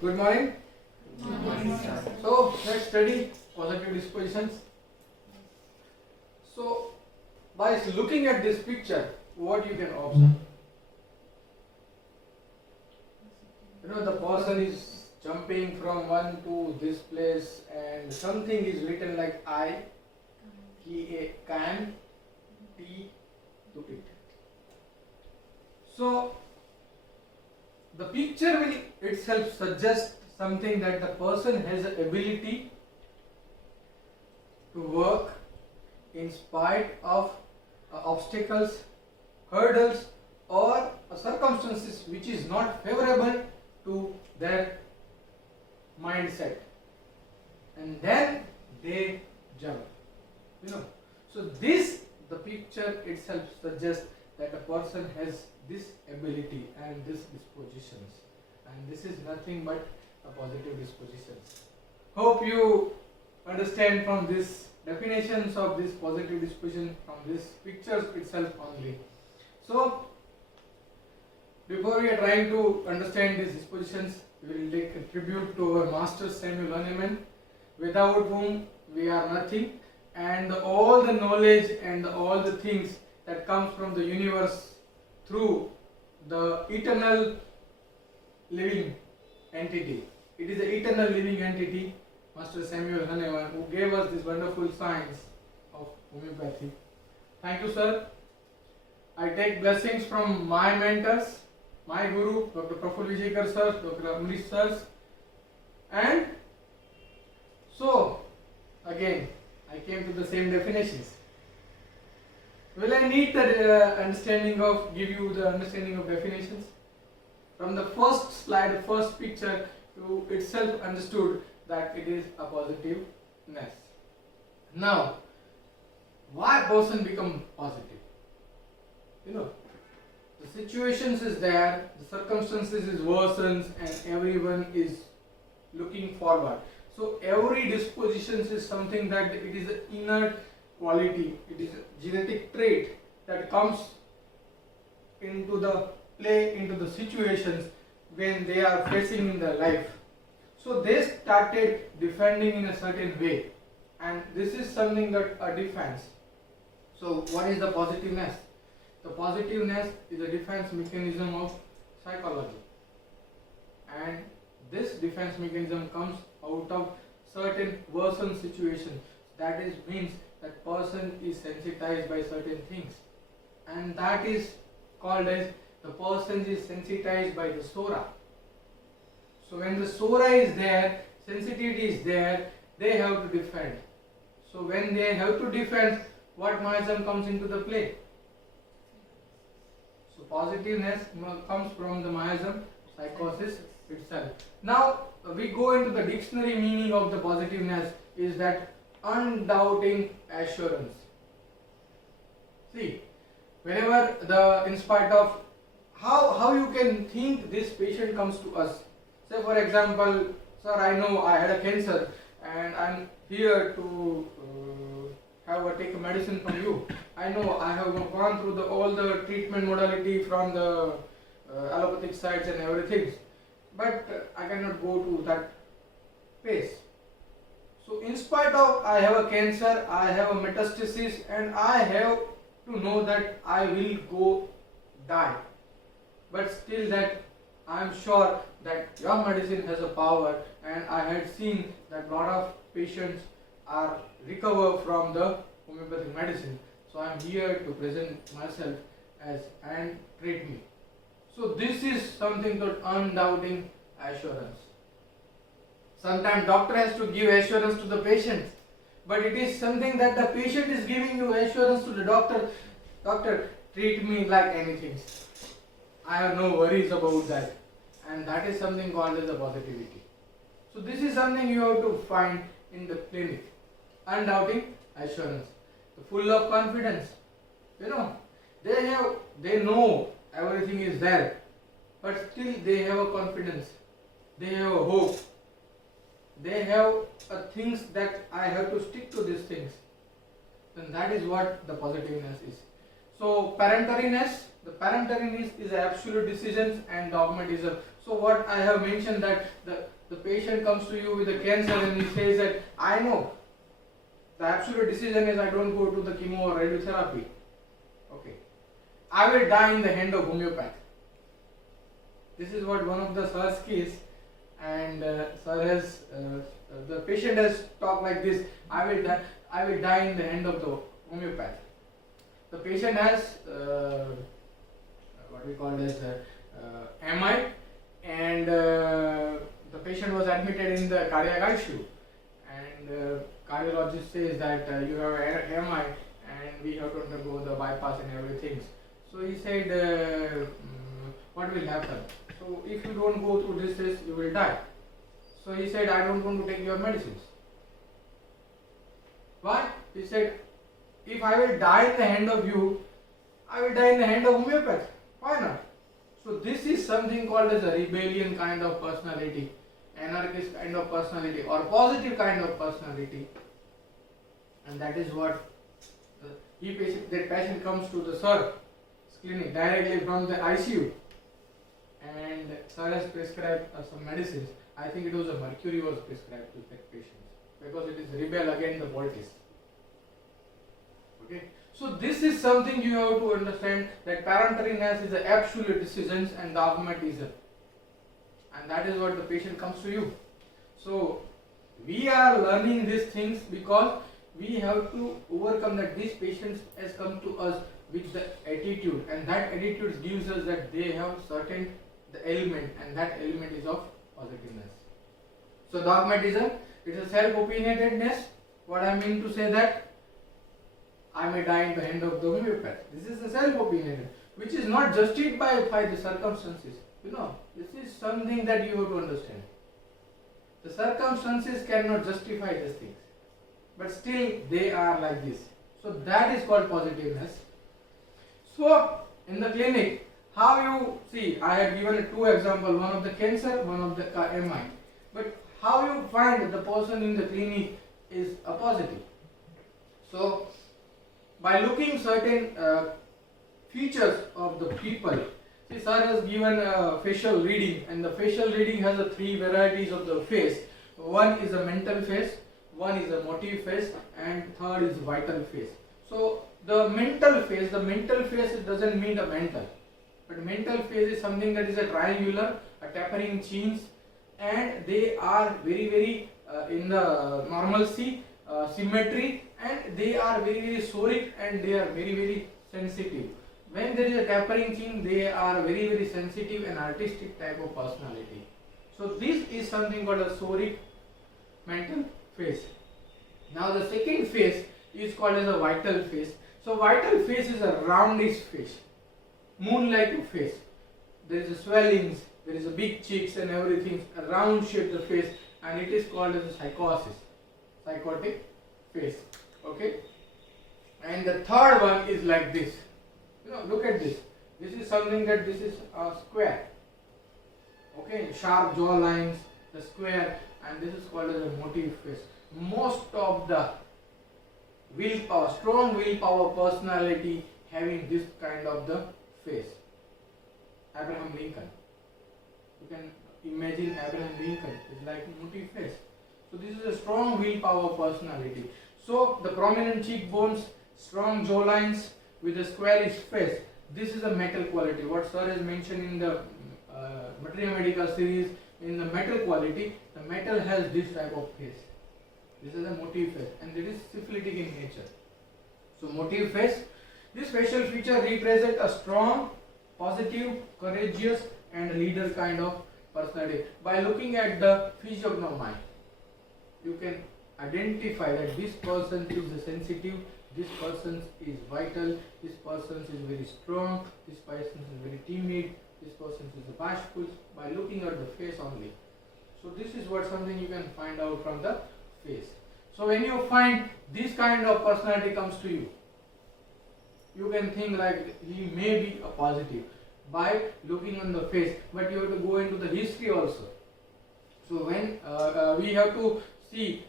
Good morning. Good morning, sir. So let's study positive dispositions. So by looking at this picture, what you can observe? You know, the person is jumping from one to this place and something is written like I, can, T to it. So the picture will itself suggest something that the person has the ability to work in spite of obstacles, hurdles or circumstances which is not favorable to their mindset, and then they jump. You know, so the picture itself suggests that a person has this ability and this dispositions, and this is nothing but a positive dispositions. Hope you understand from this definitions of this positive disposition from this pictures itself only. So before we are trying to understand these dispositions, we will take a tribute to our master Samuel Hahnemann, without whom we are nothing, and all the knowledge and all the things that comes from the universe through the eternal living entity. It is the eternal living entity, Master Samuel Hahnemann, who gave us this wonderful science of homeopathy. Thank you, sir. I take blessings from my mentors, my guru, Dr. Praful Vijayakar sir, Dr. Amrish sirs, and so again I came to the same definitions. Will I need the give you the understanding of definitions? From the first slide, the first picture, you itself understood that it is a positiveness. Now, why person become positive? You know, the situations is there, the circumstances is worsens, and everyone is looking forward. So every disposition is something that it is an inner quality, it is a genetic trait that comes into the play, into the situations when they are facing in their life. So they started defending in a certain way, and this is something that a defense. So what is the positiveness? The positiveness is a defense mechanism of psychology, and this defense mechanism comes out of certain worsen situation. That is means that person is sensitized by certain things, and that is called as the person is sensitized by the sora. So when the sora is there, sensitivity is there, they have to defend. So when they have to defend, what mechanism comes into the play? So positiveness comes from the mechanism psychosis itself. Now we go into the dictionary meaning of the positiveness is that undoubting assurance. See, whenever in spite of how you can think this patient comes to us. Say for example, sir, I know I had a cancer and I'm here to take a medicine from you. I know I have gone through all the treatment modality from the allopathic sides and everything, but I cannot go to that pace. So in spite of I have a cancer, I have a metastasis, and I have to know that I will go die. But still that I am sure that your medicine has a power, and I had seen that lot of patients are recover from the homeopathic medicine. So I am here to present myself as and treat me. So this is something that undoubting assurance. Sometimes doctor has to give assurance to the patient, but it is something that the patient is giving you assurance to the doctor. Doctor, treat me like anything. I have no worries about that, and that is something called as the positivity. So this is something you have to find in the clinic. Undoubting assurance, full of confidence. You know, they know everything is there, but still they have a confidence. They have a hope. They have things that I have to stick to these things. Then that is what the positiveness is. So parentariness, the parentariness is absolute decisions and dogmatism. So what I have mentioned, that the patient comes to you with a cancer and he says that I know the absolute decision is I don't go to the chemo or radiotherapy. Okay, I will die in the hand of homeopath. This is what one of the sir's case, and sir has the patient has talked like this: I will die in the hand of the homeopath. The patient has what we call as MI, and the patient was admitted in the cardiac ICU, and cardiologist says that you have MI and we have to undergo the bypass and everything. So he said, what will happen? So if you don't go through this, you will die. So he said, I don't want to take your medicines. Why? He said, if I will die in the hand of you, I will die in the hand of homeopath. Why not? So this is something called as a rebellion kind of personality, anarchist kind of personality, or positive kind of personality. And that is what that patient comes to the sir's clinic directly from the ICU, and sir has prescribed some medicines. I think it was a mercury was prescribed to that patient because it is rebel against the voltage. Okay, so this is something you have to understand, that parentariness is the absolute decisions and dogmatism, and that is what the patient comes to you. So we are learning these things because we have to overcome that these patients has come to us with the attitude, and that attitude gives us that they have certain the element, and that element is of positiveness. So dogmatism, it is a self-opinionatedness. What I mean to say that I may die in the hand of the homeopath. This is a self-opinionated, which is not justified by the circumstances. You know, this is something that you have to understand. The circumstances cannot justify these things, but still they are like this. So that is called positiveness. So in the clinic, how you see, I have given two examples, one of the cancer, one of the MI. But how you find that the person in the clinic is a positive? So by looking certain features of the people. See, sir has given a facial reading, and the facial reading has a three varieties of the face. One is a mental face, one is a motive face, and third is vital face. So the mental face it doesn't mean a mental, but mental face is something that is a triangular, a tapering chins, and they are very in the normalcy, symmetry, and they are very soric, and they are very sensitive. When there is a tapering chin, they are very sensitive and artistic type of personality. So this is something called a soric mental face. Now the second face is called as a vital face. So vital face is a roundish face, moon-like face. There is a swellings, there is a big cheeks and everything, a round shape of the face, and it is called as a psychotic face. Okay, and the third one is like this. You know, look at this. This is something that this is a square. Okay, sharp jaw lines, the square, and this is called as a motive face. Most of the willpower, strong willpower personality having this kind of the face. Abraham Lincoln. You can imagine Abraham Lincoln is like motive face. So this is a strong willpower personality. So the prominent cheekbones, strong jaw lines with a squarish face. This is a metal quality. What sir has mentioned in the MATERIA MEDICA series, in the metal quality, the metal has this type of face. This is a motive face, and it is syphilitic in nature. So motive face, this facial feature represents a strong, positive, courageous, and leader kind of personality. By looking at the physiognomy, you can identify that this person is sensitive, this person is vital, this person is very strong, this person is very timid, this person is bashful, by looking at the face only. So this is what something you can find out from the face. So when you find this kind of personality comes to you, you can think like he may be a positive by looking on the face, but you have to go into the history also. So when we have to see,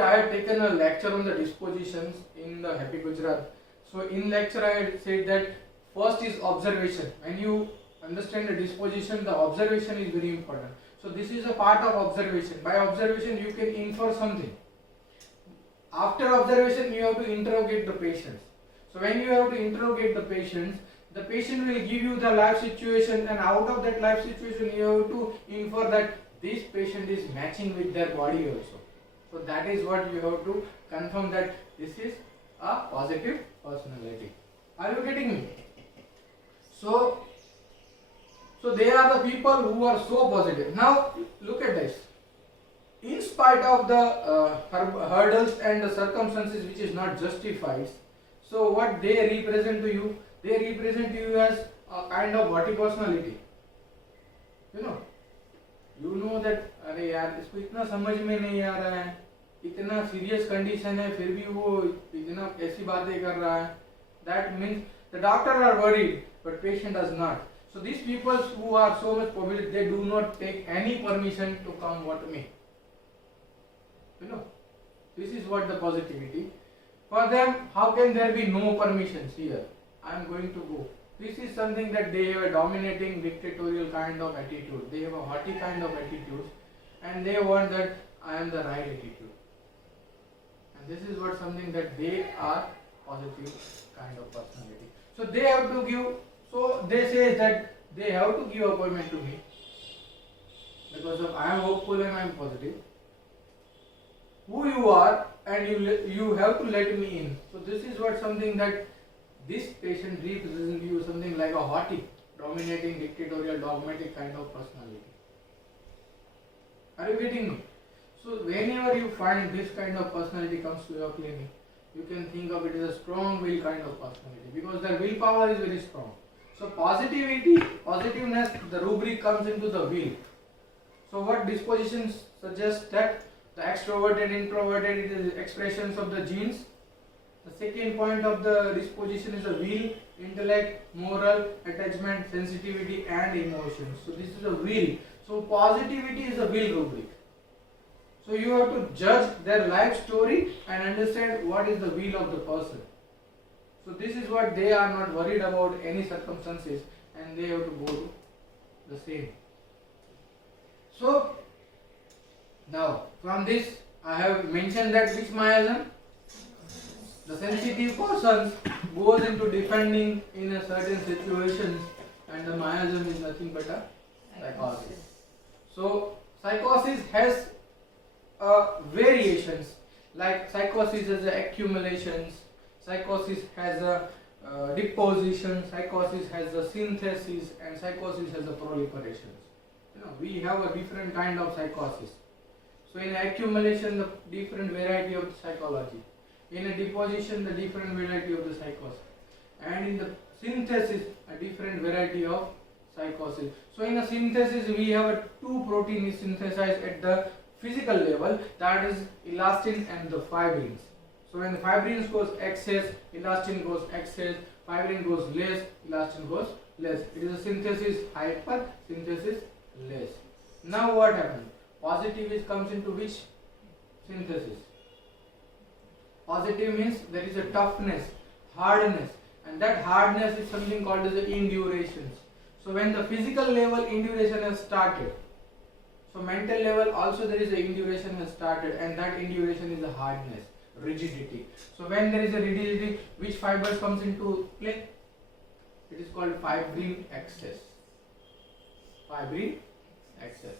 I have taken a lecture on the dispositions in the Happy Gujarat. So in lecture I had said that first is observation. When you understand the disposition, the observation is very important. So this is a part of observation. By observation you can infer something. After observation you have to interrogate the patients. So when you have to interrogate the patient will give you the life situation, and out of that life situation you have to infer that this patient is matching with their body also. So that is what you have to confirm, that this is a positive personality. Are you getting me? So they are the people who are so positive. Now look at this. In spite of the hurdles and the circumstances which is not justified, so what they represent to you? They represent you as a kind of haughty personality. You know that अरे यार इसको इतना समझ में नहीं आ रहा है, इतना सीरियस कंडीशन है फिर भी वो इतना ऐसी बातें कर रहा है. That means the doctor are worried but patient does not. So these people who are so much popular, they do not take any permission to come what me. This is what the positivity. For them, how can there be no permissions here? I am going to go. This is something that they have a dominating dictatorial kind of attitude. They have a haughty kind of attitude, and they want that I am the right attitude. And this is what something that they are positive kind of personality. So they have to give. So they say that they have to give appointment to me because of I am hopeful and I am positive. Who you are, and you have to let me in. So this is what something that this patient represents you, something like a haughty, dominating, dictatorial, dogmatic kind of personality. Are you getting me? So whenever you find this kind of personality comes to your clinic, you can think of it as a strong will kind of personality because their willpower is very strong. So positiveness, the rubric comes into the will. So what dispositions suggest that the extroverted, introverted, it is expressions of the genes. The second point of the disposition is the will, intellect, moral, attachment, sensitivity and emotions. So this is a will. So positivity is a will rubric. So you have to judge their life story and understand what is the will of the person. So this is what they are not worried about any circumstances, and they have to go to the same. So now from this I have mentioned that which miasm? The sensitive person goes into defending in a certain situations, and the miasm is nothing but a psychosis. So psychosis has variations, like psychosis has accumulations, psychosis has a disposition, psychosis has a synthesis, and psychosis has a proliferations. We have a different kind of psychosis. So in accumulation, the different variety of psychology. In a disposition, the different variety of the psychosis. And in the synthesis, a different variety of psychosis. So in a synthesis, we have two proteins synthesized at the physical level, that is elastin and the fibrins. So when the fibrins goes excess, elastin goes excess, fibrin goes less, elastin goes less. It is a synthesis hyper, synthesis less. Now what happens? Positive comes into which synthesis? Positive means there is a toughness, hardness, and that hardness is something called as the indurations. So when the physical level induration has started, so mental level also there is a induration has started, and that induration is a hardness, rigidity. So when there is a rigidity, which fibers comes into play? It is called fibrin excess. Fibrin excess.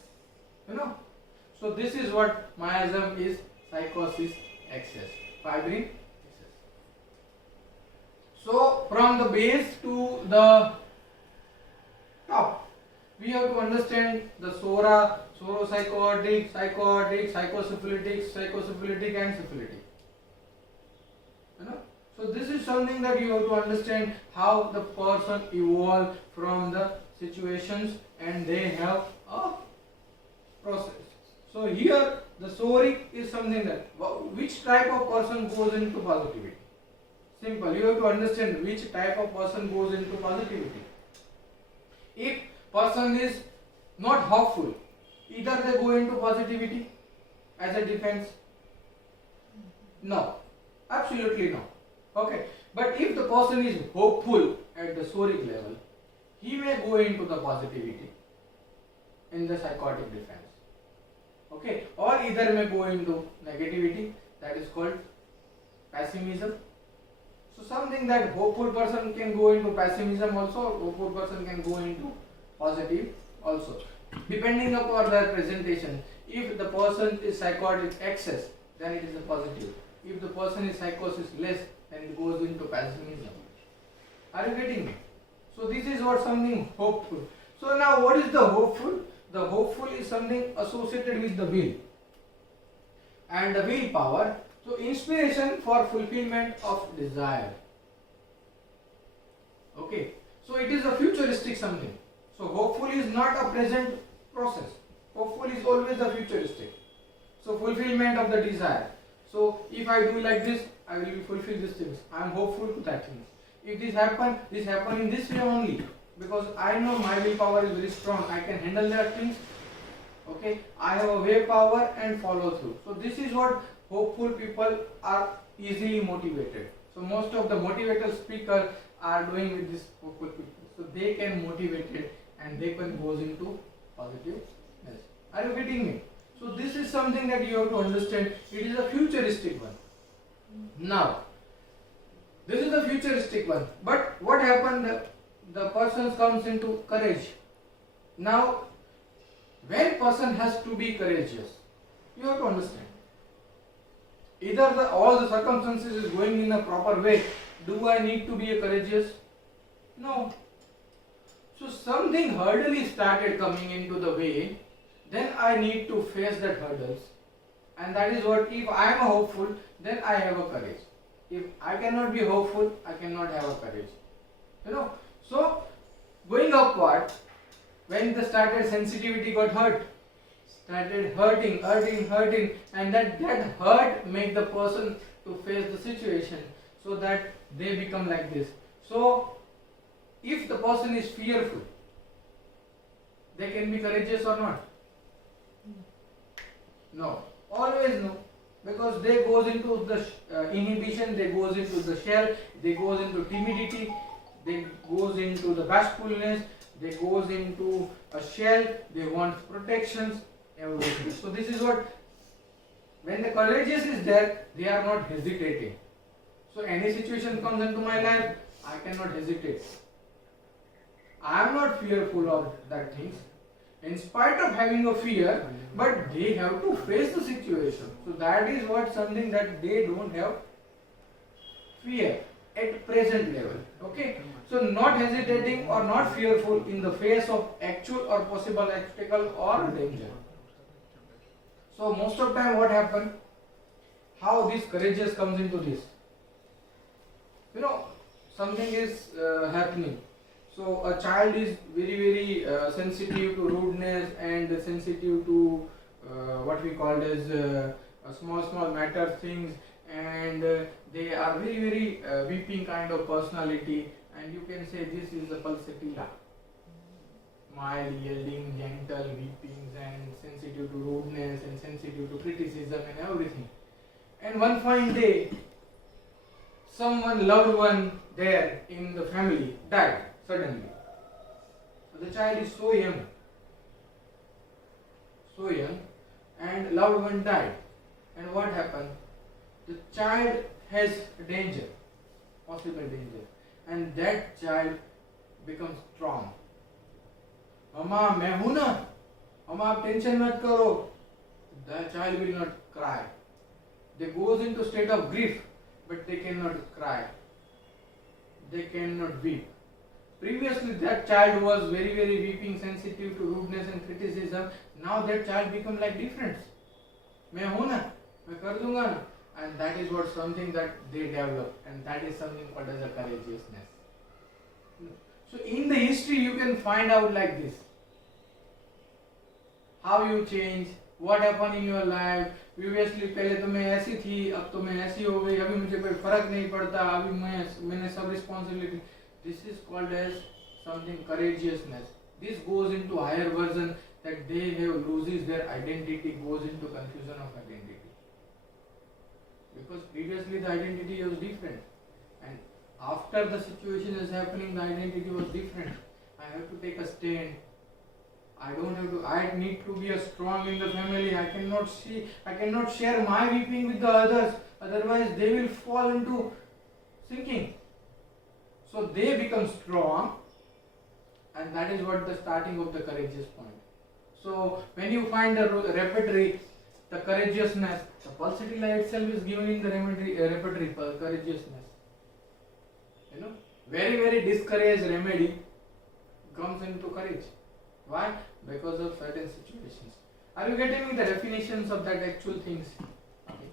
So this is what miasm is, psychosis excess. Fibrin excess. So from the base to the top, we have to understand the SORA, soro-psychotic, psychotic, psychosyphilitic and syphilitic. So this is something that you have to understand how the person evolved from the situations, and they have a process. So here the soric is something that which type of person goes into positivity. Simple, you have to understand which type of person goes into positivity. If person is not hopeful, either they go into positivity as a defense. No, absolutely no. Okay, but if the person is hopeful at the soric level, he may go into the positivity in the psychotic defense. Okay, or either may go into negativity, that is called pessimism. So something that hopeful person can go into pessimism also, hopeful person can go into positive also, depending upon their presentation. If the person is psychotic excess, then it is a positive. If the person is psychosis less, then it goes into pessimism. Are you getting me? So this is what something hopeful. So now what is the hopeful? The hopeful is something associated with the will and the willpower. So inspiration for fulfillment of desire. Okay. So it is a futuristic something. So hopeful is not a present process. Hopeful is always a futuristic. So fulfillment of the desire. So if I do like this, I will fulfill these things. I am hopeful to that thing. If this happen in this way only, because I know my willpower is very strong. I can handle that things. Okay, I have a willpower and follow through. So this is what hopeful people are easily motivated. So most of the motivated speakers are doing with this hopeful people. So they can motivate it and they can goes into positiveness. Are you getting me? So this is something that you have to understand. It is a futuristic one. Now, this is the futuristic one. But what happened? The person comes into courage. Now, when person has to be courageous, you have to understand. Either all the circumstances is going in a proper way. Do I need to be a courageous? No. So something hurdle is started coming into the way. Then I need to face that hurdles. And that is what, if I am a hopeful, then I have a courage. If I cannot be hopeful, I cannot have a courage. You know. So going upward, when the started sensitivity got hurt, started hurting, and that hurt make the person to face the situation, so that they become like this. So if the person is fearful, they can be courageous or not? No, always no, because they goes into the inhibition, they goes into the shell, they goes into timidity, they goes into the bashfulness, they goes into a shell, they want protections, everything. So this is what, when the courageous is there, they are not hesitating. So any situation comes into my life, I cannot hesitate. I am not fearful of that things. In spite of having a fear, but they have to face the situation. So that is what something that they don't have fear at present level. Okay. So not hesitating or not fearful in the face of actual or possible obstacle or danger. So most of the time what happen? How this courageous comes into this? You know, something is happening. So a child is very sensitive to rudeness and sensitive to what we call as small matter things, and they are very weeping kind of personality, and you can say this is a pulsatilla. Mild, yielding, gentle, weepings, and sensitive to rudeness and sensitive to criticism and everything. And one fine day, someone loved one there in the family died suddenly. So the child is so young, and loved one died. And what happened? The child has danger, possible danger, and that child becomes strong. Mama, मैं हूँ ना, mama आप tension मत करो. The child will not cry. They goes into state of grief, but they cannot cry. They cannot weep. Previously, that child was very weeping, sensitive to rudeness and criticism. Now that child become like different. मैं हूँ ना, मैं कर दूँगा ना, and that is what something that they develop, and that is something called as a courageousness. So in the history, you can find out like this. How you change, what happened in your life. Previously पहले तो मैं ऐसी थी, अब तो मैं ऐसी हो गई, अभी मुझे कोई फर्क नहीं पड़ता, अभी मैंने सब responsibility. This is called as something courageousness. This goes into higher version, that they have loses their identity, goes into confusion of identity. Because previously the identity was different, and after the situation is happening, the identity was different. I have to take a stand. I need to be a strong in the family. I cannot share my weeping with the others. Otherwise, they will fall into sinking. So they become strong, and that is what the starting of the courageous point. So when you find the repertory, the courageousness, the pulsatilla itself is given in the repertory courageousness. Very, very discouraged remedy comes into courage. Why? Because of certain situations. Are you getting me the definitions of that actual things? Okay.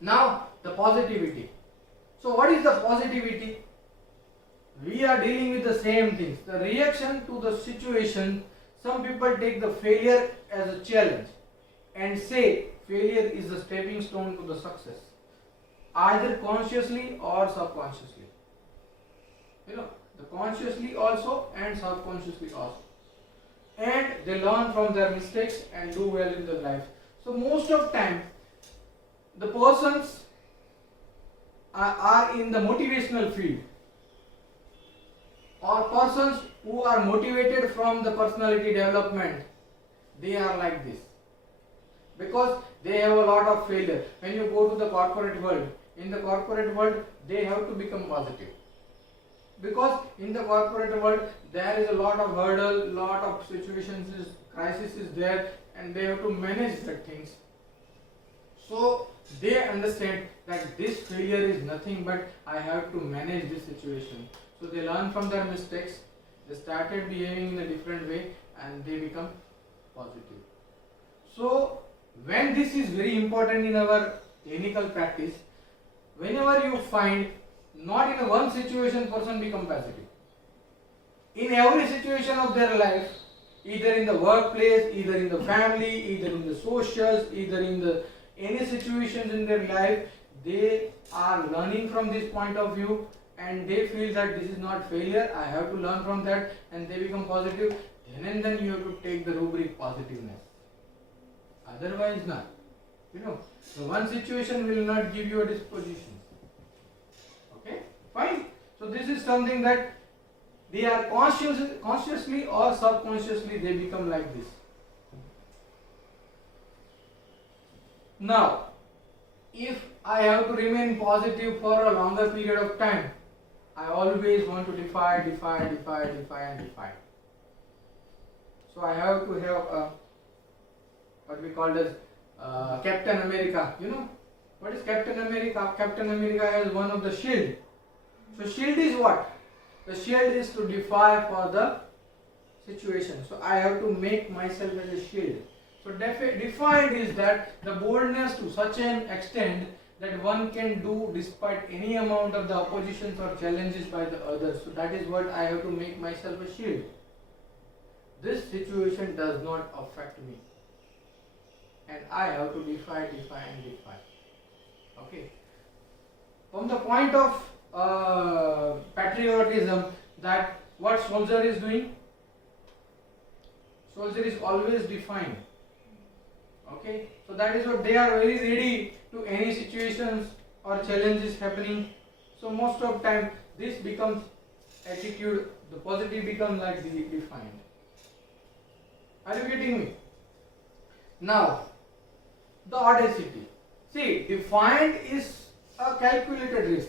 Now the positivity. So what is the positivity? We are dealing with the same things. The reaction to the situation. Some people take the failure as a challenge and say failure is the stepping stone to the success, either consciously or subconsciously. The consciously also and subconsciously also. And they learn from their mistakes and do well in their life. So most of time, the persons are in the motivational field, or persons who are motivated from the personality development, they are like this. Because they have a lot of failure. When you go to the corporate world, in the corporate world, they have to become positive. Because in the corporate world, there is a lot of hurdle, lot of situations, crisis is there, and they have to manage the things. So they understand that this failure is nothing but I have to manage this situation. So they learn from their mistakes, they started behaving in a different way, and they become positive. So when this is very important in our clinical practice, whenever you find not in a one situation person become positive. In every situation of their life, either in the workplace, either in the family, either in the socials, either in the any situations in their life, they are learning from this point of view, and they feel that this is not failure, I have to learn from that, and they become positive. Then and then you have to take the rubric positiveness. Otherwise not. So one situation will not give you a disposition. Okay, fine. So this is something that they are consciously or subconsciously they become like this. Now, if I have to remain positive for a longer period of time, I always want to defy. So I have to have what we call as Captain America. What is Captain America? Captain America has one of the shield. So shield is what? The shield is to defy for the situation. So I have to make myself as a shield. So defined is that the boldness to such an extent that one can do despite any amount of the oppositions or challenges by the others. So that is what I have to make myself a shield. This situation does not affect me, and I have to defy. Okay. From the point of patriotism, that what soldier is doing? Soldier is always defying. Okay. So that is what they are very ready to any situations or challenges happening. So most of time this becomes attitude. The positive becomes like the defined. Are you getting me? Now, the audacity. See, defined is a calculated risk.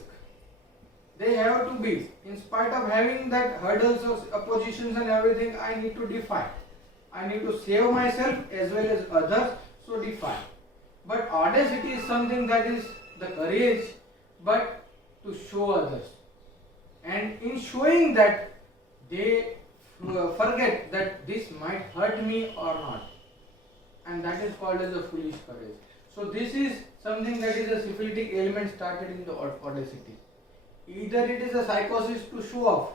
They have to be, in spite of having that hurdles of oppositions and everything, I need to defy. I need to save myself as well as others, so defy. But audacity is something that is the courage, but to show others. And in showing that, they forget that this might hurt me or not. And that is called as a foolish courage. So this is something that is a syphilitic element started in the audacity. Either it is a psychosis to show off.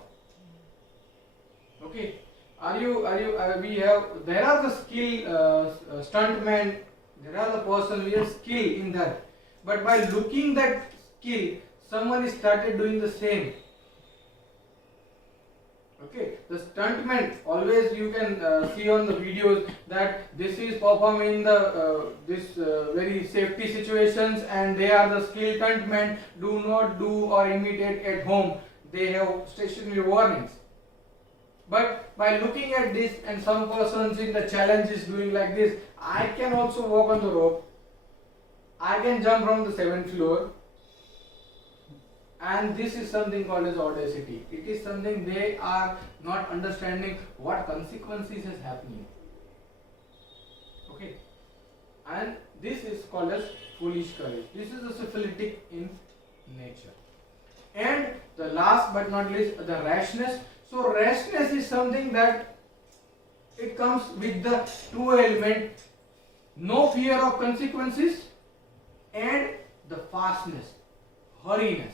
Okay. There are the skill stuntmen, there are the person with a skill in that. But by looking that skill, someone is started doing the same. Okay, the stuntman, always you can see on the videos that this is performing the very safety situations, and they are the skilled stuntmen. Do not do or imitate at home. They have stationary warnings. But by looking at this, and some persons in the challenge is doing like this, I can also walk on the rope. I can jump from the 7th floor. And this is something called as audacity. It is something they are not understanding what consequences is happening. Okay. And this is called as foolish courage. This is a syphilitic in nature. And the last but not least, the rashness. So rashness is something that it comes with the two elements: no fear of consequences and the fastness, hurriness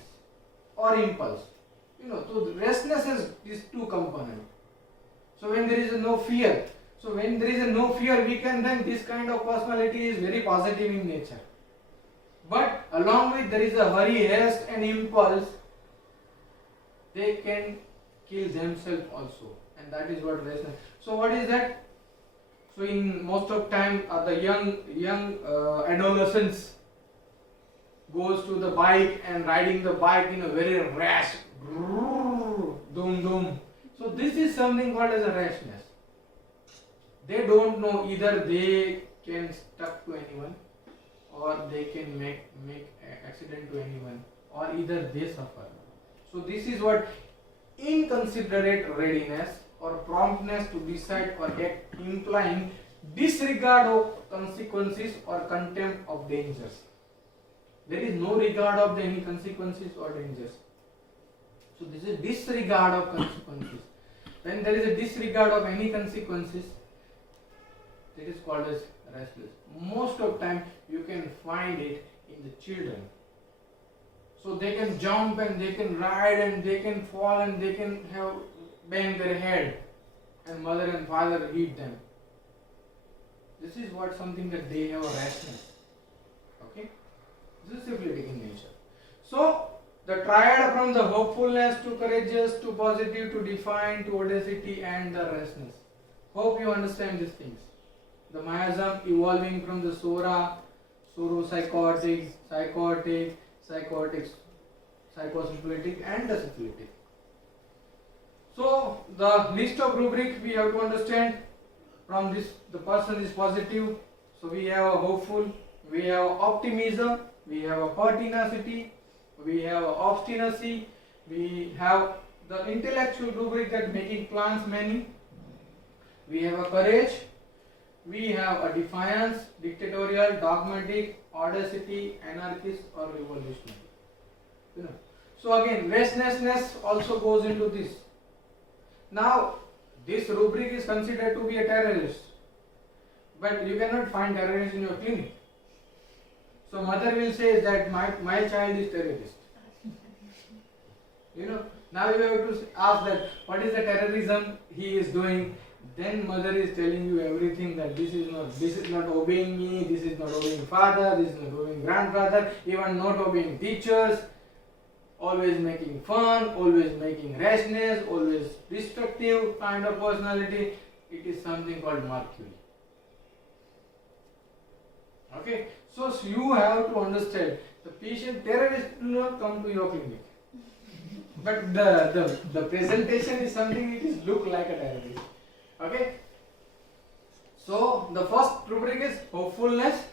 or impulse. So the rashness has these two components. So when there is no fear, we can then, this kind of personality is very positive in nature. But along with there is a hurry, haste and impulse, they can kill themselves also, and that is what rashness. So what is that? So in most of time, the young adolescents goes to the bike and riding the bike in a very rash, doom doom. So this is something called as a rashness. They don't know, either they can stuck to anyone, or they can make accident to anyone, or either they suffer. So this is what inconsiderate readiness or promptness to decide or act, implying disregard of consequences or contempt of dangers. There is no regard of any consequences or dangers. So this is disregard of consequences. When there is a disregard of any consequences, that is called as restless. Most of time you can find it in the children. So they can jump and they can ride and they can fall and they can have bang their head, and mother and father hit them. This is what something that they have a rashness. Okay? This is syphilitic in nature. So the triad from the hopefulness to courageous to positive to defiant to audacity and the rashness. Hope you understand these things. The miasm evolving from the psychotic, psychosyphilitic and the syphilitic. So the list of rubric we have to understand. From this, the person is positive, so we have a hopeful, we have optimism, we have a pertinacity, we have a obstinacy, we have the intellectual rubric that making plans many, we have a courage, we have a defiance, dictatorial, dogmatic, audacity, anarchist or revolutionary. So again, restlessness also goes into this. Now this rubric is considered to be a terrorist, but you cannot find terrorists in your clinic. So mother will say that my child is terrorist. Now you have to ask that what is the terrorism he is doing. Then mother is telling you everything, that this is not obeying me, this is not obeying father, this is not obeying grandfather, even not obeying teachers, always making fun, always making rashness, always destructive kind of personality. It is something called Mercury. Okay, so you have to understand, the patient terrorists do not come to your clinic, but the presentation is something, it is look like a terrorist. Okay, so the first rubric is hopefulness.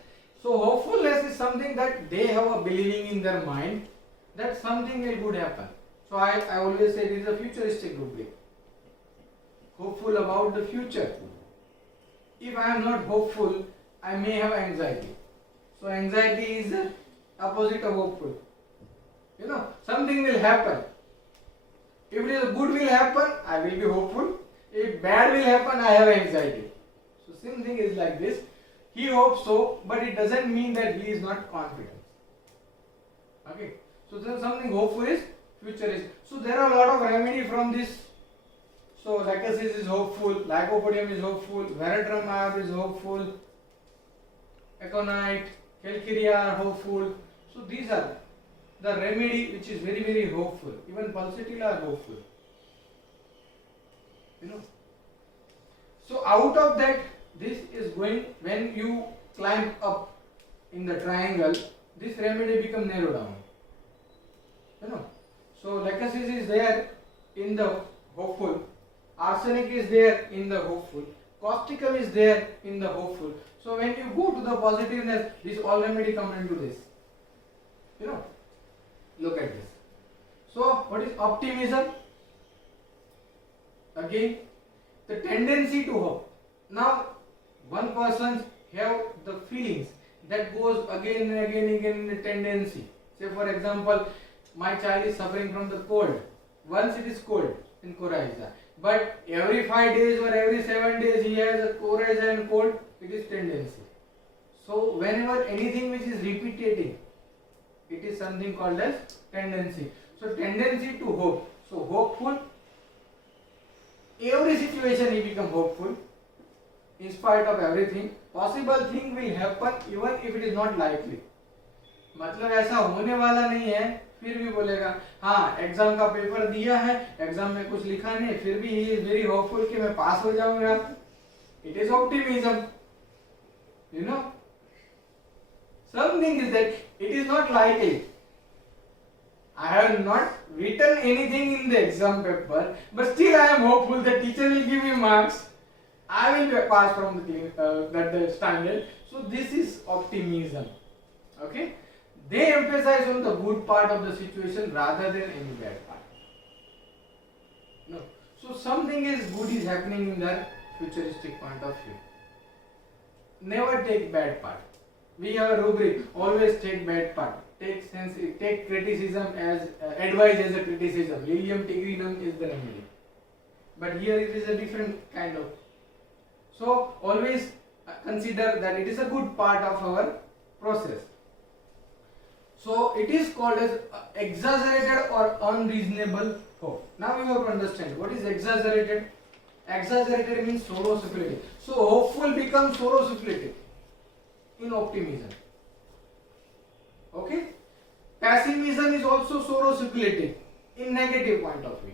So hopefulness is something that they have a believing in their mind that something will good happen. So I always say it is a futuristic rubric. Hopeful about the future. If I am not hopeful, I may have anxiety. So anxiety is the opposite of hopeful. Something will happen. If it is good will happen, I will be hopeful. If bad will happen, I have anxiety. So same thing is like this. He hopes so, but it doesn't mean that he is not confident. Okay. So then something hopeful is futuristic. So there are a lot of remedy from this. So lachesis is hopeful, lycopodium is hopeful, veratrum is hopeful, aconite, calcarea are hopeful. So these are the remedy which is very, very hopeful. Even pulsatilla are hopeful. So out of that, this is going, when you climb up in the triangle, this remedy become narrow down. So lachesis is there in the hopeful. arsenic is there in the hopeful, causticum is there in the hopeful. So when you go to the positiveness, this all remedy come into this. You know, look at this. So what is optimism? Again, the tendency to hope. Now, one person have the feelings that goes again and again and again in the tendency. Say for example, my child is suffering from the cold. Once it is cold in coryza, but every 5 days or every 7 days he has a coryza and cold, it is tendency. So whenever anything which is repeating, it is something called as tendency. So tendency to hope. So hopeful. Every situation he become hopeful. In spite of everything, possible thing will happen even if it is not likely. मतलब ऐसा होने वाला नहीं है, फिर भी बोलेगा हाँ एग्जाम का पेपर दिया है, एग्जाम में कुछ लिखा नहीं, फिर भी ही इज वेरी होपफुल कि मैं पास हो जाऊंगा. It is optimism. You know, something is that it is not likely. I have not written anything in the exam paper, but still I am hopeful the teacher will give me marks. I will pass from the standard. So this is optimism. Okay. They emphasize on the good part of the situation rather than any bad part. No. So something is good is happening in their futuristic point of view. Never take bad part. We have a rubric. Always take bad part. Take criticism as advice as a criticism. Lilium tigrinum is the remedy. But here it is a different kind of. So always consider that it is a good part of our process. So it is called as exaggerated or unreasonable hope. Now you have to understand what is exaggerated. Exaggerated means sorrow-syphilitic. So hopeful becomes sorrow-syphilitic in optimism. Okay. Pessimism is also sorrow-syphilitic in negative point of view.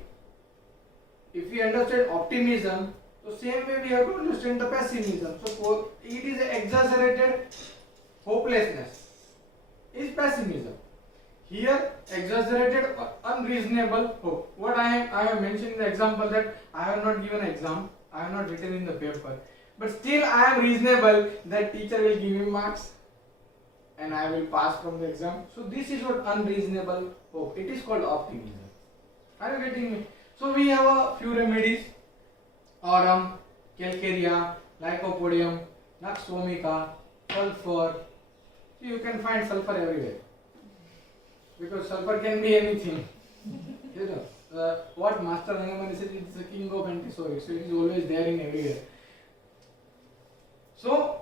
If we understand optimism, so same way we have to understand the pessimism. So it is exaggerated hopelessness is pessimism. Here exaggerated unreasonable hope. What I have mentioned in the example that I have not given an exam, I have not written in the paper, but still I am reasonable that teacher will give me marks and I will pass from the exam. So this is what unreasonable hope. It is called optimism. Are you getting me? So we have a few remedies: aurum, calcarea, lycopodium, nux vomica, sulfur. So you can find sulfur everywhere because sulfur can be anything. You know what Master Rangamani said, it's the king of antisoric. So it is always there in everywhere. So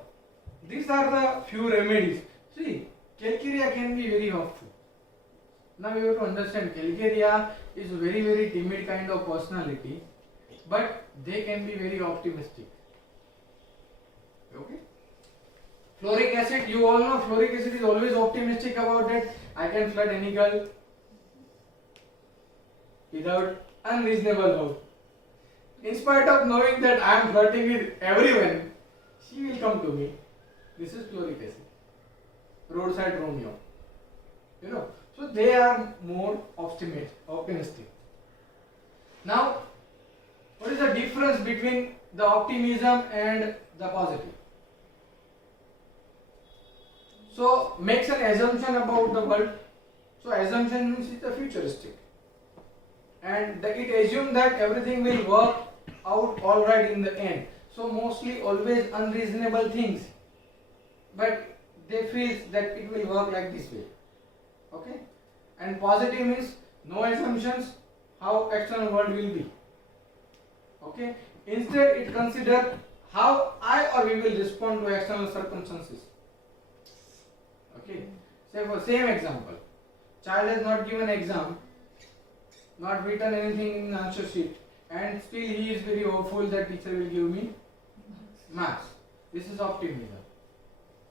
these are the few remedies. See, calcarea can be very helpful. Now you have to understand, calcarea is very, very timid kind of personality, but they can be very optimistic. Okay. Fluoric acid, you all know fluoric acid is always optimistic about it. I can flood any girl without unreasonable hope. In spite of knowing that I am flirting with everyone, she will come to me. This is fluoric acid. Roadside Romeo. You know, so they are more optimistic. Now, what is the difference between the optimism and the positive? So, makes an assumption about the world. So, assumption means it's a futuristic. And it assumes that everything will work out alright in the end. So, mostly always unreasonable things. But they feel that it will work like this way. Okay. And positive means no assumptions how external world will be. Okay. Instead it consider how I or we will respond to external circumstances. Okay. Say for same example, child has not given exam, not written anything in answer sheet, and still he is very hopeful that teacher will give me marks. This is optimism.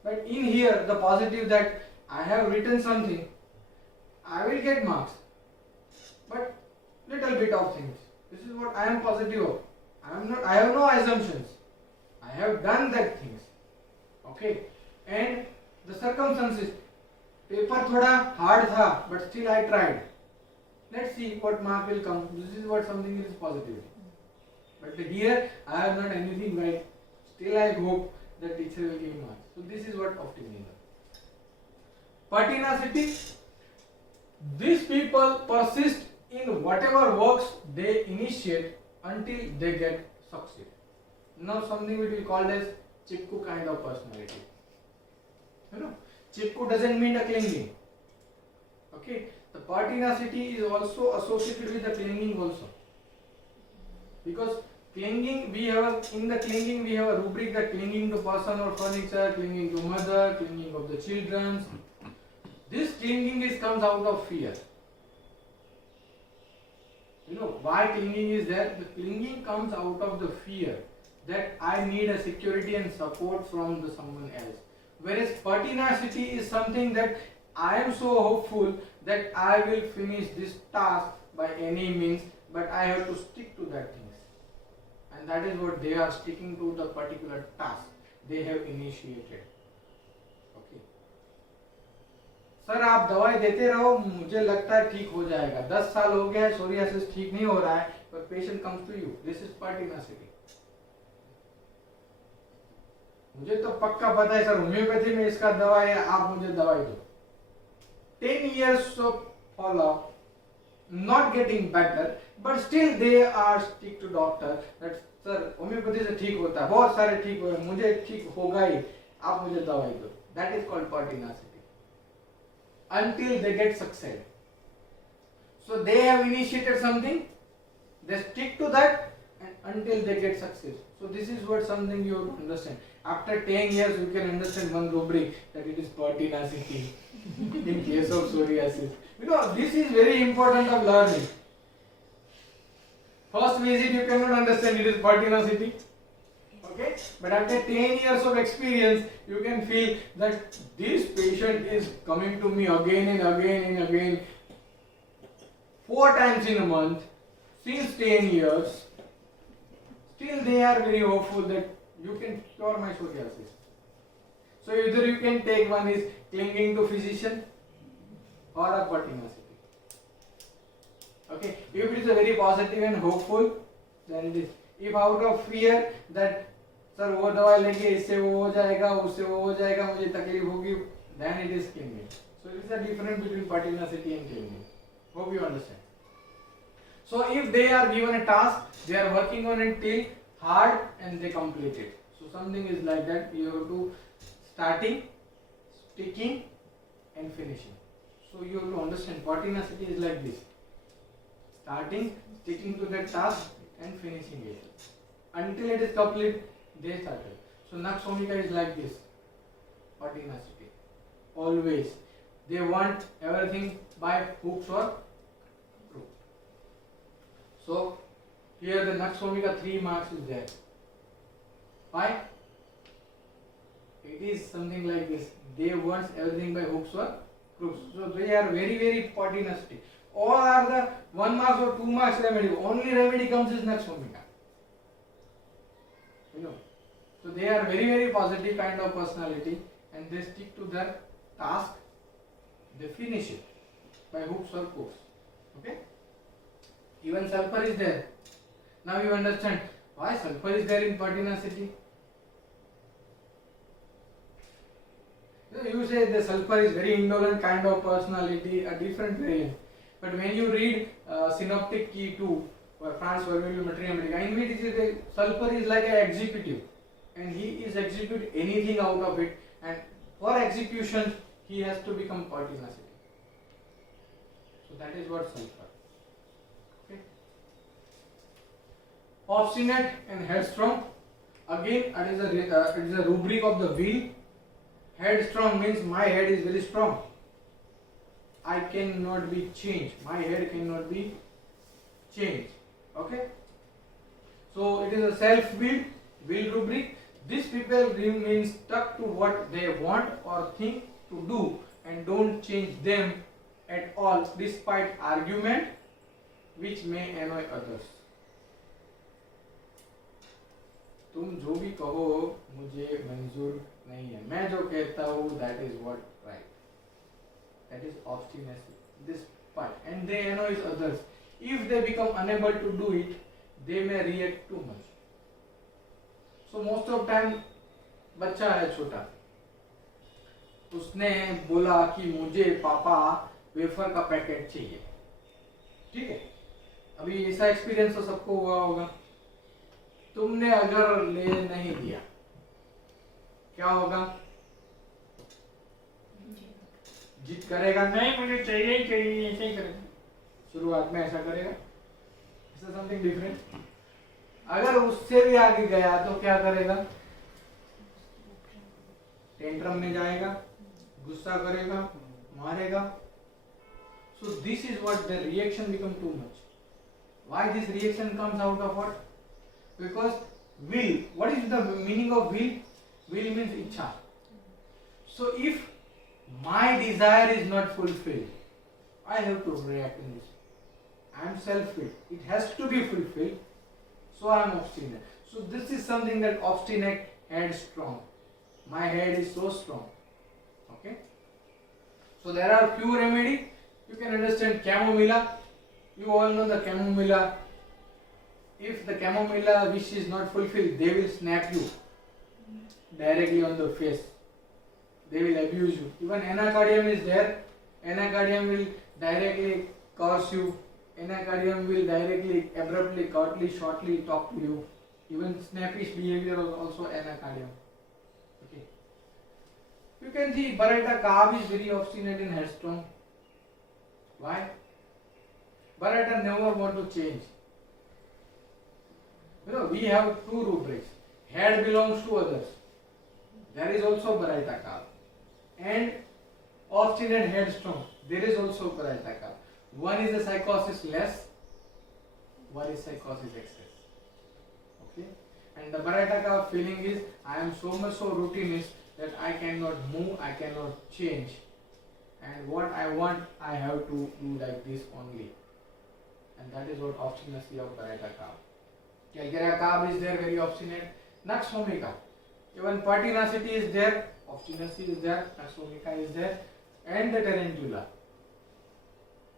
But in here, the positive that I have written something, I will get marks. But little bit of things. This is what I am positive of. I have no assumptions. I have done that things. Okay. And the circumstances, paper thoda hard tha, but still I tried. Let's see what mark will come. This is what something is positive. But here I have not anything right. Still I hope that teacher will give marks. So this is what optimism. Pertinacity. These people persist in whatever works they initiate until they get succeed. Now something which we call as chipku kind of personality. You know, chipku doesn't mean a clinging. Okay, the pertinacity is also associated with the clinging also. Because clinging, we have a rubric that clinging to person or furniture, clinging to mother, clinging of the children. This clinging comes out of fear. You know why clinging is there? The clinging comes out of the fear that I need a security and support from someone else. Whereas pertinacity is something that I am so hopeful that I will finish this task by any means, but I have to stick to that things. And that is what they are sticking to the particular task they have initiated. Okay. Sir आप दवाई देते रहो, मुझे लगता है ठीक हो जाएगा. 10 साल हो गया है, सोरियासिस ठीक नहीं हो रहा है, but patient comes to you. This is pertinacity. मुझे तो पक्का पता है सर होम्योपैथी में इसका दवा है, आप मुझे दवाई दो. 10 years of follow-up, not getting better, but still they are stick to doctor that sir homeopathy से ठीक होता है, बहुत सारे ठीक हुए, मुझे ठीक होगा ही, आप मुझे दवाई दो. That is called pertinacity. Until they get success. So they have initiated something, they stick to that, and until they get success. So this is what something you have to understand. After 10 years, you can understand one rubric that it is pertinacity in case of psoriasis. You know, this is very important of learning. First visit, you cannot understand it is pertinacity. Okay, but after 10 years of experience, you can feel that this patient is coming to me again and again and again, 4 times in a month, since 10 years. Still they are very hopeful that you can cure my psoriasis. So either you can take one is clinging to physician or a pertinacity. Okay, if it is a very positive and hopeful, then it is. If out of fear that sir वो दवा लेंगे इससे वो हो जाएगा उससे वो हो जाएगा मुझे तकलीफ होगी, then it is clinging. So it is a difference between pertinacity and clinging. Hope you understand. So if they are given a task, they are working on it till hard and they complete it. So something is like that. You have to starting, sticking, and finishing. So you have to understand pertinacity is like this: starting, sticking to the task, and finishing it until it is complete. They started. So Naxomika is like this. Pertinacity. Always. They want everything by hooks or crook. So here the Naxomika 3 marks is there. Why? It is something like this. They want everything by hooks or crooks. So they are very, very pertinacity. All are the 1 marks or 2 marks remedy. Only remedy comes is Naxomika. You know. So they are very, very positive kind of personality and they stick to their task. They finish it by hooks or crooks. Okay? Even sulfur is there. Now you understand why sulfur is there in pertinacity. You say the sulfur is very indolent kind of personality, a different variant. But when you read synoptic key 2 or France Verbal Materia Medica, in which it is sulfur is like an executive. And he is execute anything out of it, and for execution he has to become pertinacity. So that is what sulfur. Okay. Obstinate and headstrong. Again, it is a rubric of the will. Headstrong means my head is very strong. I cannot be changed. My head cannot be changed. Okay. So it is a self-willed will rubric. These people remain stuck to what they want or think to do and don't change them at all despite argument which may annoy others. तुम जो भी कहो मुझे मंजूर नहीं है, मैं जो कहता हूँ that is what right. That is obstinacy. Despite, and they annoy others. If they become unable to do it, they may react too much. So most of time बच्चा है छोटा, उसने बोला कि मुझे पापा वेफर का पैकेट चाहिए, ठीक है। अभी ऐसा एक्सपीरियंस तो सबको हुआ होगा। तुमने अगर ले नहीं दिया क्या होगा? जिद करेगा, नहीं मुझे चाहिए ही चाहिए, ऐसे ही करेगा। शुरुआत में ऐसा करेगा, ऐसा समथिंग डिफरेंट। अगर उससे भी आगे गया तो क्या करेगा? टेंट्रम में जाएगा, गुस्सा करेगा, मारेगा। So this is what the reaction become too much. Why this reaction comes out of what? Because will. What is the meaning of will? Will means ichha. So if my desire is not fulfilled, I have to react in this. I am self-willed. It has to be fulfilled. So I am obstinate. So this is something that obstinate head strong. My head is so strong. Okay. So there are few remedies. You can understand chamomilla. You all know the chamomilla. If the chamomilla wish is not fulfilled, they will snap you directly on the face. They will abuse you. Even anacardium is there. Anacardium will directly curse you. Anacardium will directly, abruptly, curtly, shortly talk to you. Even snappish behavior is also anacardium. Okay. You can see Bharata Kaab is very obstinate and headstrong. Why? Bharata never want to change. You know, we have two rubrics. Head belongs to others. There is also Bharata Kaab. And obstinate headstrong. There is also Bharata Kaab. One is a psychosis less, one is psychosis excess. Okay? And the Bharata Kaab feeling is, I am so much so routinist that I cannot move, I cannot change. And what I want, I have to do like this only. And that is what obstinacy of Bharata Kaab. Calgary Kaab is there, very obstinate. Naxomika. Even pertinacity is there, obstinacy is there, Naxomika is there. And the tarantula.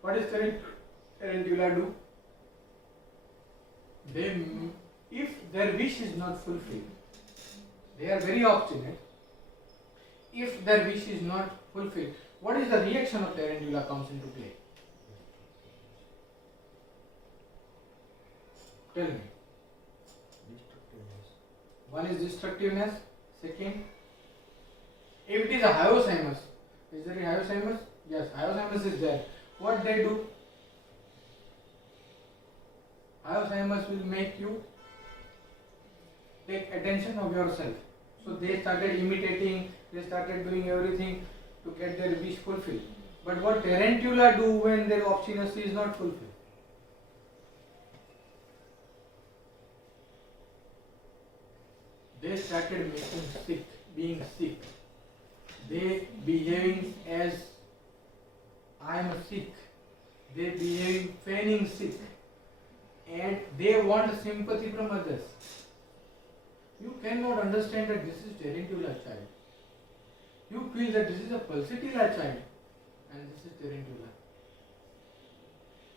What does tarantula do? They, if their wish is not fulfilled, they are very obstinate. If their wish is not fulfilled, what is the reaction of tarantula comes into play? Tell me. One is destructiveness. Second, if it is a hyoscyamus, is there a hyoscyamus? Yes, hyoscyamus is there. What they do? Hyoscyamus will make you take attention of yourself. So they started imitating, they started doing everything to get their wish fulfilled. But what tarantula do when their obstinacy is not fulfilled? They started making sick, being sick. They behaving as I am sick. They behaving feigning sick. And they want sympathy from others. You cannot understand that this is tarantula child. You feel that this is a pulsatilla child and this is tarantula.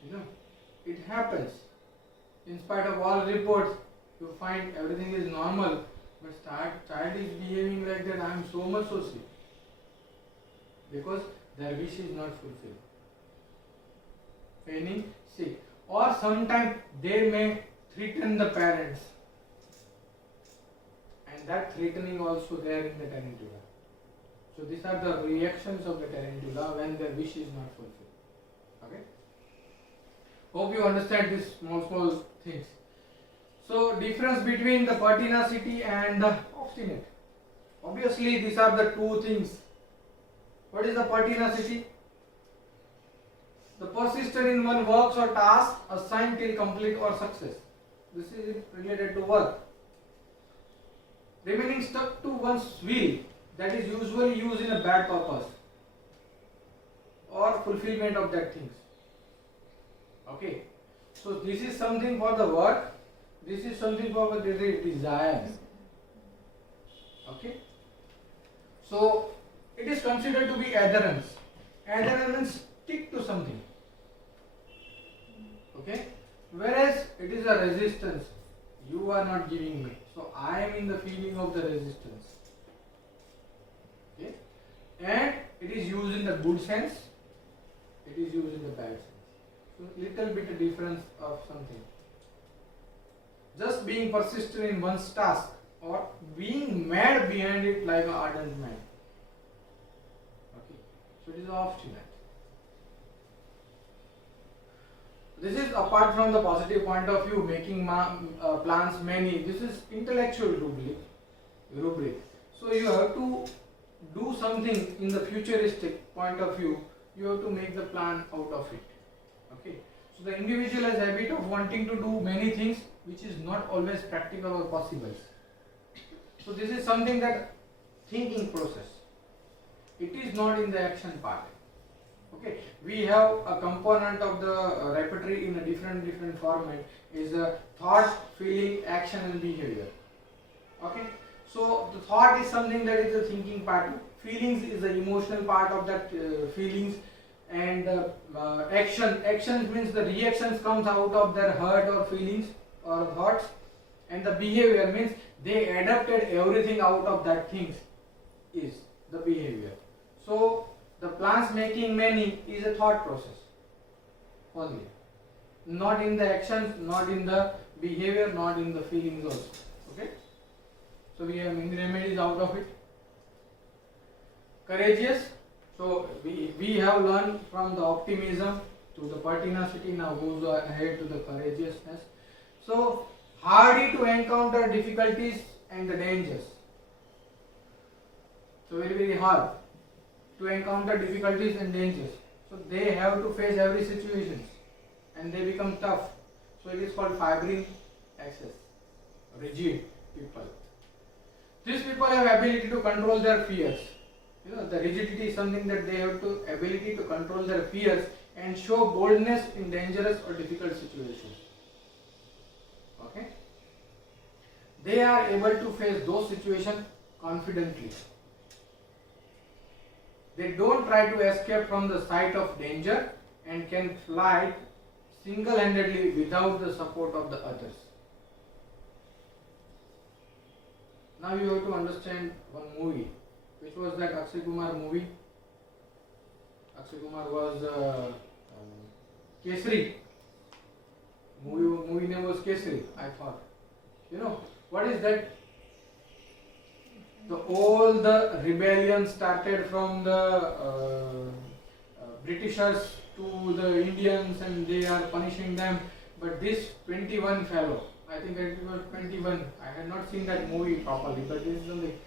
You know, it happens. In spite of all reports, you find everything is normal, but child is behaving like that. I am so much so sick. Because their wish is not fulfilled. Feigning sick. Or sometimes they may threaten the parents. And that threatening also there in the tarantula. So these are the reactions of the tarantula when their wish is not fulfilled. Okay? Hope you understand these small things. So difference between the pertinacity and the obstinate. Obviously these are the two things. What is the pertinacity? The persistent in one works or task assigned till complete or success. This is related to work. Remaining stuck to one's will, that is usually used in a bad purpose or fulfillment of that things. Okay. So this is something for the work. This is something for the desire. Okay. So it is considered to be adherence. Adherence means stick to something. Okay. Whereas it is a resistance. You are not giving me. So I am in the feeling of the resistance. Okay? And it is used in the good sense. It is used in the bad sense. So little bit of difference of something. Just being persistent in one's task or being mad behind it like an ardent man. Okay. So it is obstinate. This is apart from the positive point of view, making plans many. This is intellectual rubric. So you have to do something in the futuristic point of view. You have to make the plan out of it. Okay. So the individual has a habit of wanting to do many things, which is not always practical or possible. So this is something that thinking process. It is not in the action part. Okay, we have a component of the repertory in a different format is a thought, feeling, action and behavior. Okay, so the thought is something that is the thinking part. Feelings is the emotional part of that feelings, and actions means the reactions comes out of their hurt or feelings or thoughts, and the behavior means they adapted everything out of that things is the behavior. So the plans making many is a thought process only, not in the actions, not in the behavior, not in the feelings also. Okay, so we have many remedies out of it. Courageous. So we have learned from the optimism to the pertinacity. Now goes ahead to the courageousness. So hardy to encounter difficulties and the dangers. So very hard to encounter difficulties and dangers. So they have to face every situation and they become tough. So it is called fibrin access, rigid people. These people have ability to control their fears. You know, the rigidity is something that they have to ability to control their fears and show boldness in dangerous or difficult situations. Okay? They are able to face those situations confidently. They don't try to escape from the sight of danger and can fly single-handedly without the support of the others. Now you have to understand one movie. Which was that Akshay Kumar movie? Akshay Kumar was Kesari. Movie name was Kesari, I thought. You know, what is that? All the rebellion started from the Britishers to the Indians and they are punishing them. But this 21 fellow, I think it was 21, I had not seen that movie properly, but this is something.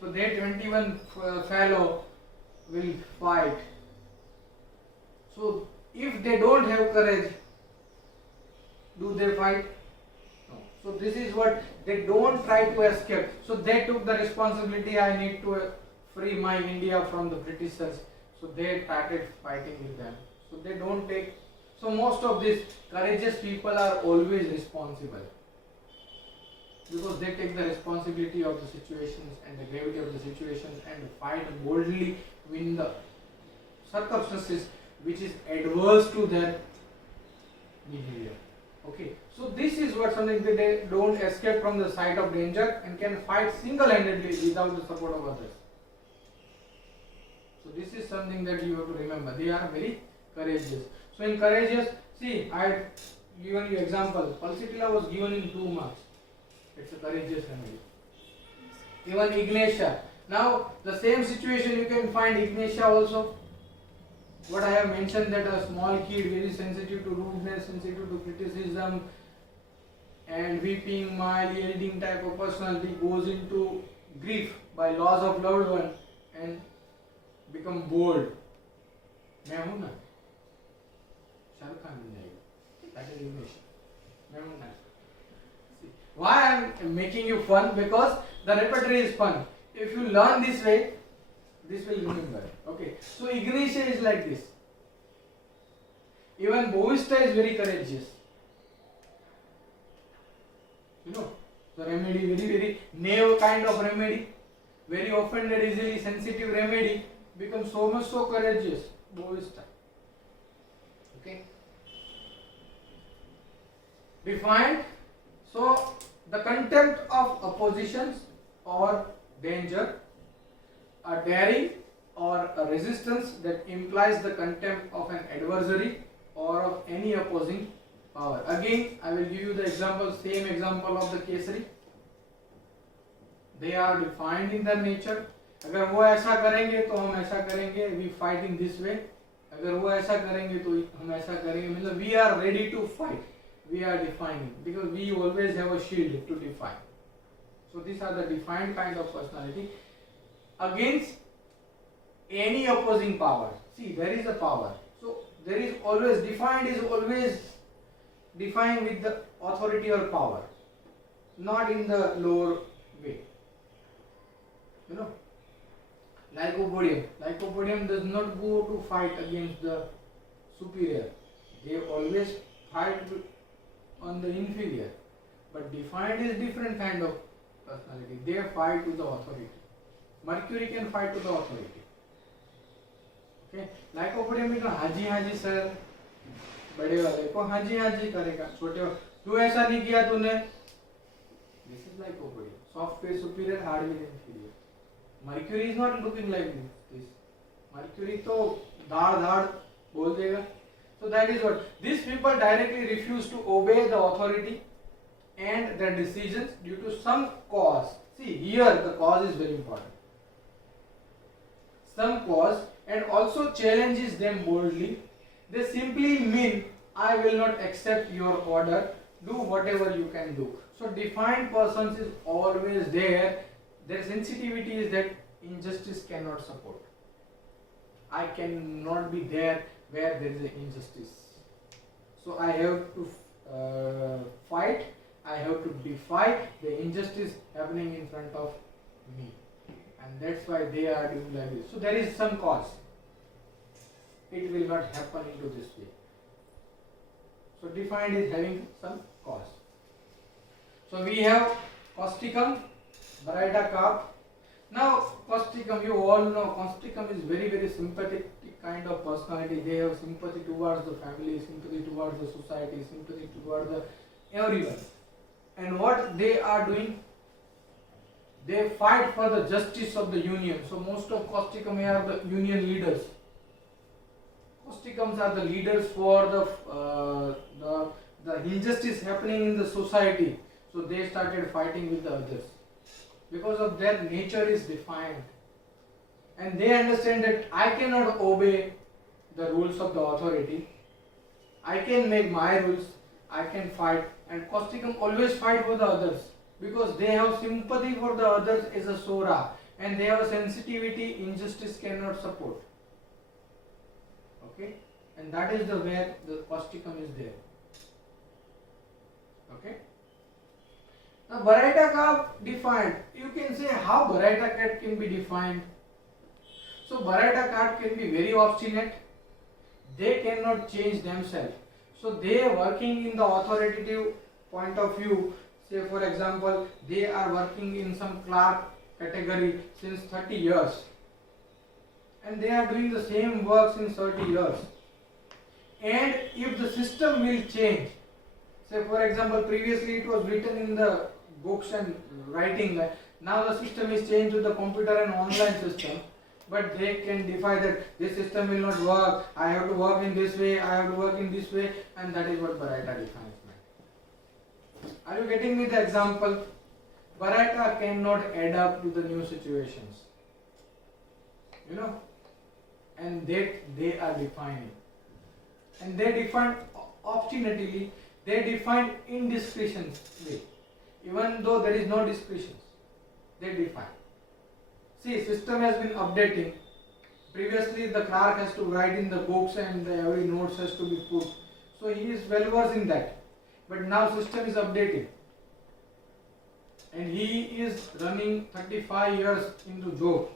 So that 21 fellow will fight. So if they don't have courage, do they fight? No. So this is what they don't try to escape. So they took the responsibility. I need to free my India from the Britishers. So they started fighting with them. So they don't take. So most of these courageous people are always responsible. Because they take the responsibility of the situations and the gravity of the situations and fight boldly in the circumstances which is adverse to their behavior. Okay, so this is what something that they don't escape from the sight of danger and can fight single-handedly without the support of others. So this is something that you have to remember. They are very courageous. So in courageous, see, I had given you example. Pulsatilla was given in 2 marks. It's a courageous remedy. Even Ignatia. Now the same situation you can find Ignatia also. What I have mentioned, that a small kid very sensitive to rudeness, sensitive to criticism and weeping, mild, yielding type of personality goes into grief by loss of loved one and become bold. मैं हूँ ना, शाहरुख खान बन जाएगा. That is Ignatia. मैं हूँ ना. Why I am making you fun? Because the repertory is fun. If you learn this way, this will remember. Okay. So Ignatia is like this. Even Boista is very courageous. You know, the remedy, very naive kind of remedy, very offended easily, sensitive remedy, becomes so much so courageous. Boista. Okay. defined. So the contempt of oppositions or danger, a daring or a resistance that implies the contempt of an adversary or of any opposing power. Again, I will give you the example, same example of the Kesari. They are defined in their nature. अगर वो ऐसा करेंगे तो हम ऐसा करेंगे, we fight in this way. अगर वो ऐसा करेंगे तो हम ऐसा करेंगे, मतलब we are ready to fight. We are defining because we always have a shield to define. So these are the defined kind of personality against any opposing power. See, there is a power. So there is always defined is always defined with the authority or power, not in the lower way. You know, lycopodium does not go to fight against the superior. They always fight on the inferior. But defined is different kind of personality. They fight to the authority. Mercury can fight to the authority. Okay, lycopodium में तो हाजी हाजी sir, बड़े वाले को हाजी हाजी करेगा, छोटे तू ऐसा नहीं किया तूने. This is lycopodium. Software superior, hardware inferior. Mercury is not looking like this. Mercury तो धाड़ धाड़ बोल देगा. So that is what these people directly refuse to obey the authority and their decisions due to some cause. See, here the cause is very important. Some cause, and also challenges them boldly. They simply mean, I will not accept your order, do whatever you can do. So defined persons is always there. Their sensitivity is that injustice cannot support. I cannot be there where there is an injustice. So I have to fight, I have to defy the injustice happening in front of me. And that's why they are doing like this. So there is some cause. It will not happen into this way. So defined is having some cause. So we have causticum, Baraita carp. Now causticum, you all know causticum is very very sympathetic kind of personality. They have sympathy towards the family, sympathy towards the society, sympathy towards the everyone. And what they are doing? They fight for the justice of the union. So most of causticum are the union leaders. Causticums are the leaders for the injustice happening in the society. So they started fighting with the others because of their nature is defined, and they understand that I cannot obey the rules of the authority. I can make my rules. I can fight, and causticum always fight for the others because they have sympathy for the others as a sora, and they have a sensitivity injustice cannot support. Okay, and that is the where the causticum is there. Okay. Now Baraita carp defined. You can say how Baraita cat can be defined. So Baraita carp can be very obstinate. They cannot change themselves. So they are working in the authoritative point of view. Say for example, they are working in some clerk category since 30 years. And they are doing the same work since 30 years. And if the system will change, say for example, previously it was written in the books and writing, now the system is changed to the computer and online system, but they can defy that this system will not work, I have to work in this way, I have to work in this way, and that is what Baraita defines. Are you getting me the example? Baraita cannot adapt to the new situations, you know, and they are defining, and they define obstinately, they define indiscretionally. Even though there is no discretions, they define. See, system has been updating. Previously, the clerk has to write in the books and every notes has to be put. So he is well versed in that. But now system is updating, and he is running 35 years into job,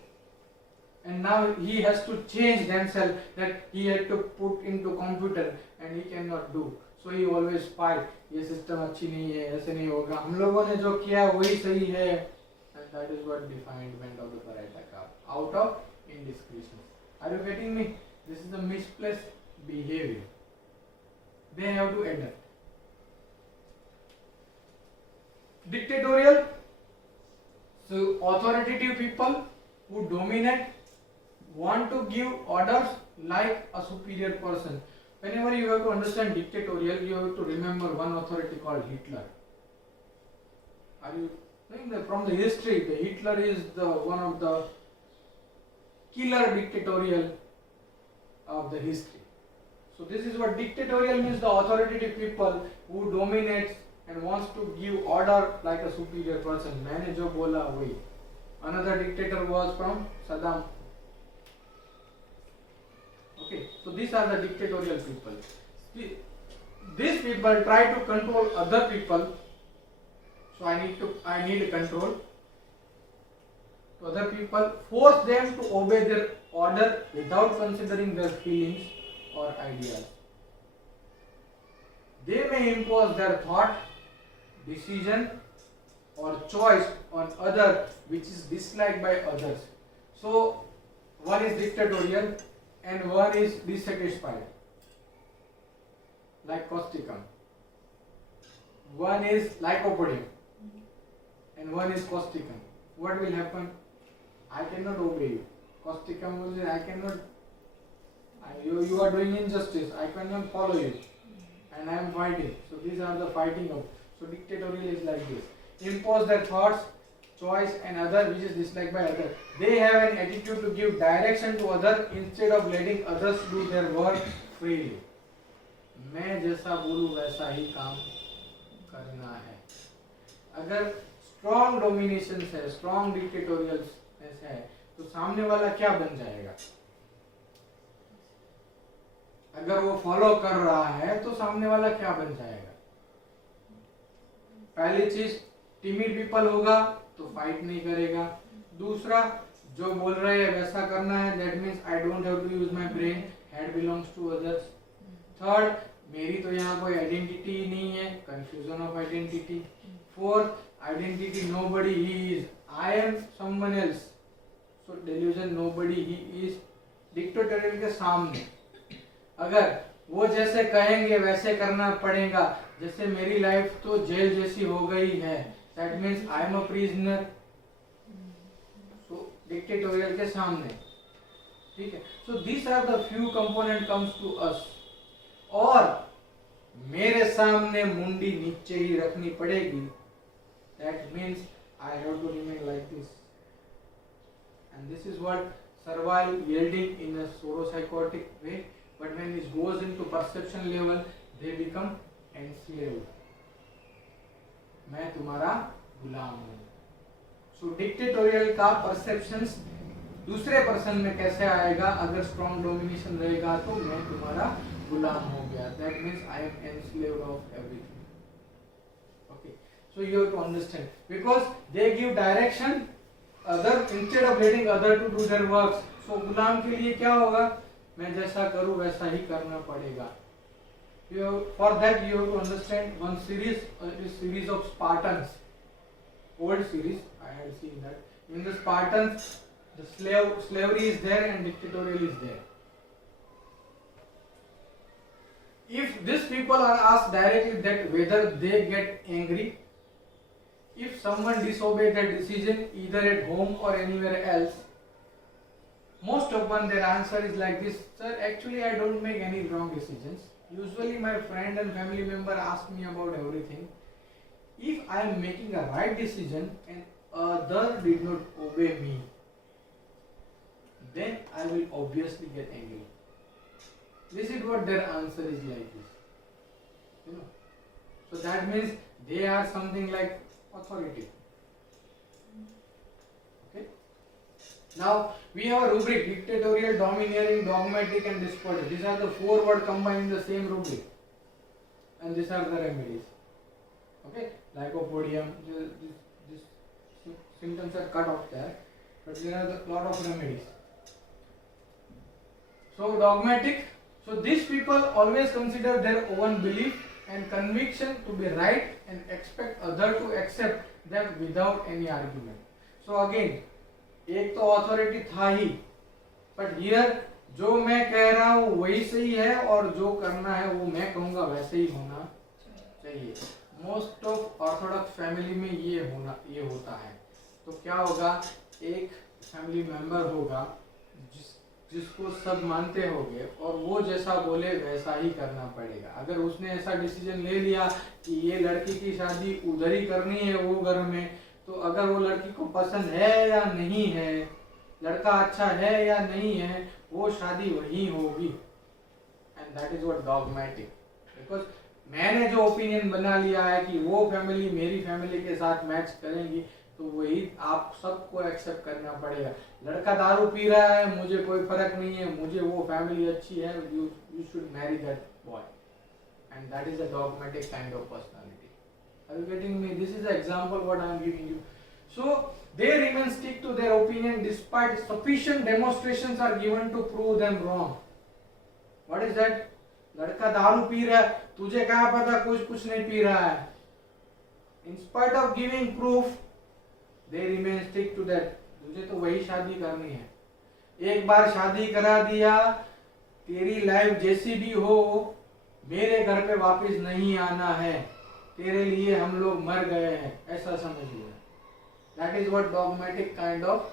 and now he has to change themselves that he had to put into computer and he cannot do. So he always fight. ये system अच्छी नहीं है, ऐसे नहीं होगा, हम लोगों ने जो किया वही सही है. And that is what definement of the Baraita carp, out of indiscretion. Are you getting me? This is the misplaced behavior. They have to adapt. Dictatorial, so authoritative people who dominate, want to give orders like a superior person. Whenever you have to understand dictatorial, you have to remember one authority called Hitler. Are you knowing that from the history, the Hitler is the one of the killer dictatorial of the history. So this is what dictatorial means: the authoritative people who dominates and wants to give order like a superior person. मैंने जो बोला वही. Another dictator was from Saddam. Okay, so these are the dictatorial people. These people try to control other people. So I need control to other people. Force them to obey their order without considering their feelings or ideas. They may impose their thought, decision, or choice on other which is disliked by others. So one is dictatorial and one is dissatisfied, like causticum. One is lycopodium and one is causticum. What will happen? I cannot obey you. Causticum will say, I cannot, you are doing injustice, I cannot follow you, and I am fighting. So these are the fighting of. So dictatorial is like this: impose their thoughts, choice, and other which is disliked by other. They have an attitude to give direction to other instead of letting others do their work freely. मैं जैसा बोलूं वैसा ही काम करना है. अगर strong domination है, strong dictatorial है, तो सामने वाला क्या बन जाएगा? अगर वो फॉलो कर रहा है तो सामने वाला क्या बन जाएगा? पहली चीज, टिमिड पीपल होगा तो फाइट नहीं करेगा. दूसरा, जो बोल रहे हैं वैसा करना है, that means I don't have to use my brain, head belongs to others. Third, मेरी तो यहाँ कोई आइडेंटिटी ही नहीं है, confusion of identity. Fourth, identity nobody he is, I am someone else. So delusion nobody he is. Dictatorial के सामने अगर वो जैसे कहेंगे वैसे करना पड़ेगा, जैसे मेरी लाइफ तो जेल जैसी हो गई है, that means I am a prisoner. So dictatorial के सामने, ठीक है. So this are the few component comes to us. और मेरे सामने मुंडी नीचे ही रखनी पड़ेगी, that means I have to remain like this. And this is what survive yielding in a sauropsychotic way. But when it goes into perception level, they become enslaved. मैं तुम्हारा गुलाम हूँ. So dictatorial का perceptions दूसरे person में कैसे आएगा? अगर strong domination रहेगा तो मैं तुम्हारा गुलाम हो गया. That means I am enslaved of everything. Okay. So you have to understand, because they give direction other instead of letting other to do their works. So गुलाम के लिए क्या होगा? मैं जैसा करूं वैसा ही करना पड़ेगा. For that you have to understand one series of Spartans, old series. I had seen that. In the Spartans, the slavery is there and dictatorial is there. If these people are asked directly that whether they get angry if someone disobeys their decision either at home or anywhere else, most often their answer is like this: sir, actually I don't make any wrong decisions. Usually my friend and family member ask me about everything. If I am making a right decision and other did not obey me, then I will obviously get angry. This is what their answer is like this. You know. So that means they are something like authority. Now we have a rubric: dictatorial, domineering, dogmatic, and despotic. These are the four words combined in the same rubric, and these are the remedies. Okay, lycopodium. These symptoms are cut off there, but there are a lot of remedies. So dogmatic. So these people always consider their own belief and conviction to be right and expect other to accept them without any argument. So again, एक तो authority था ही, but here जो मैं कह रहा हूँ वही सही है और जो करना है वो मैं कहूँगा वैसे ही होना चाहिए. मोस्ट ऑफ ऑर्थोडॉक्स फैमिली में ये होता है। तो क्या होगा, एक फैमिली मेंबर होगा जिसको सब मानते होंगे और वो जैसा बोले वैसा ही करना पड़ेगा। अगर उसने ऐसा डिसीजन ले लिया कि ये लड़की की शादी उधर ही करनी है वो घर में, तो अगर वो लड़की को पसंद है या नहीं है, लड़का अच्छा है या नहीं है, वो शादी वही होगी। And that is what dogmatic, because मैंने जो ओपिनियन बना लिया है कि वो फैमिली मेरी फैमिली के साथ मैच करेंगी, तो वही आप सबको एक्सेप्ट करना पड़ेगा। लड़का दारू पी रहा है, मुझे कोई फर्क नहीं है, मुझे वो फैमिली अच्छी है, you should marry that boy, and that is a dogmatic kind of personality. Are you getting me? This is the example what I am giving you. So they remain stick to their opinion despite sufficient demonstrations are given to prove them wrong. What is that? लड़का दारू P रहा है, तुझे क्या पता कुछ नहीं P रहा है। In spite of giving proof, they remain stick to that. तुझे तो वही शादी करनी है। एक बार शादी करा दिया, तेरी लाइफ जैसी भी हो, मेरे घर पे वापस नहीं आना है, तेरे लिए हम लोग मर गए हैं, ऐसा समझ लिया। That is what dogmatic kind of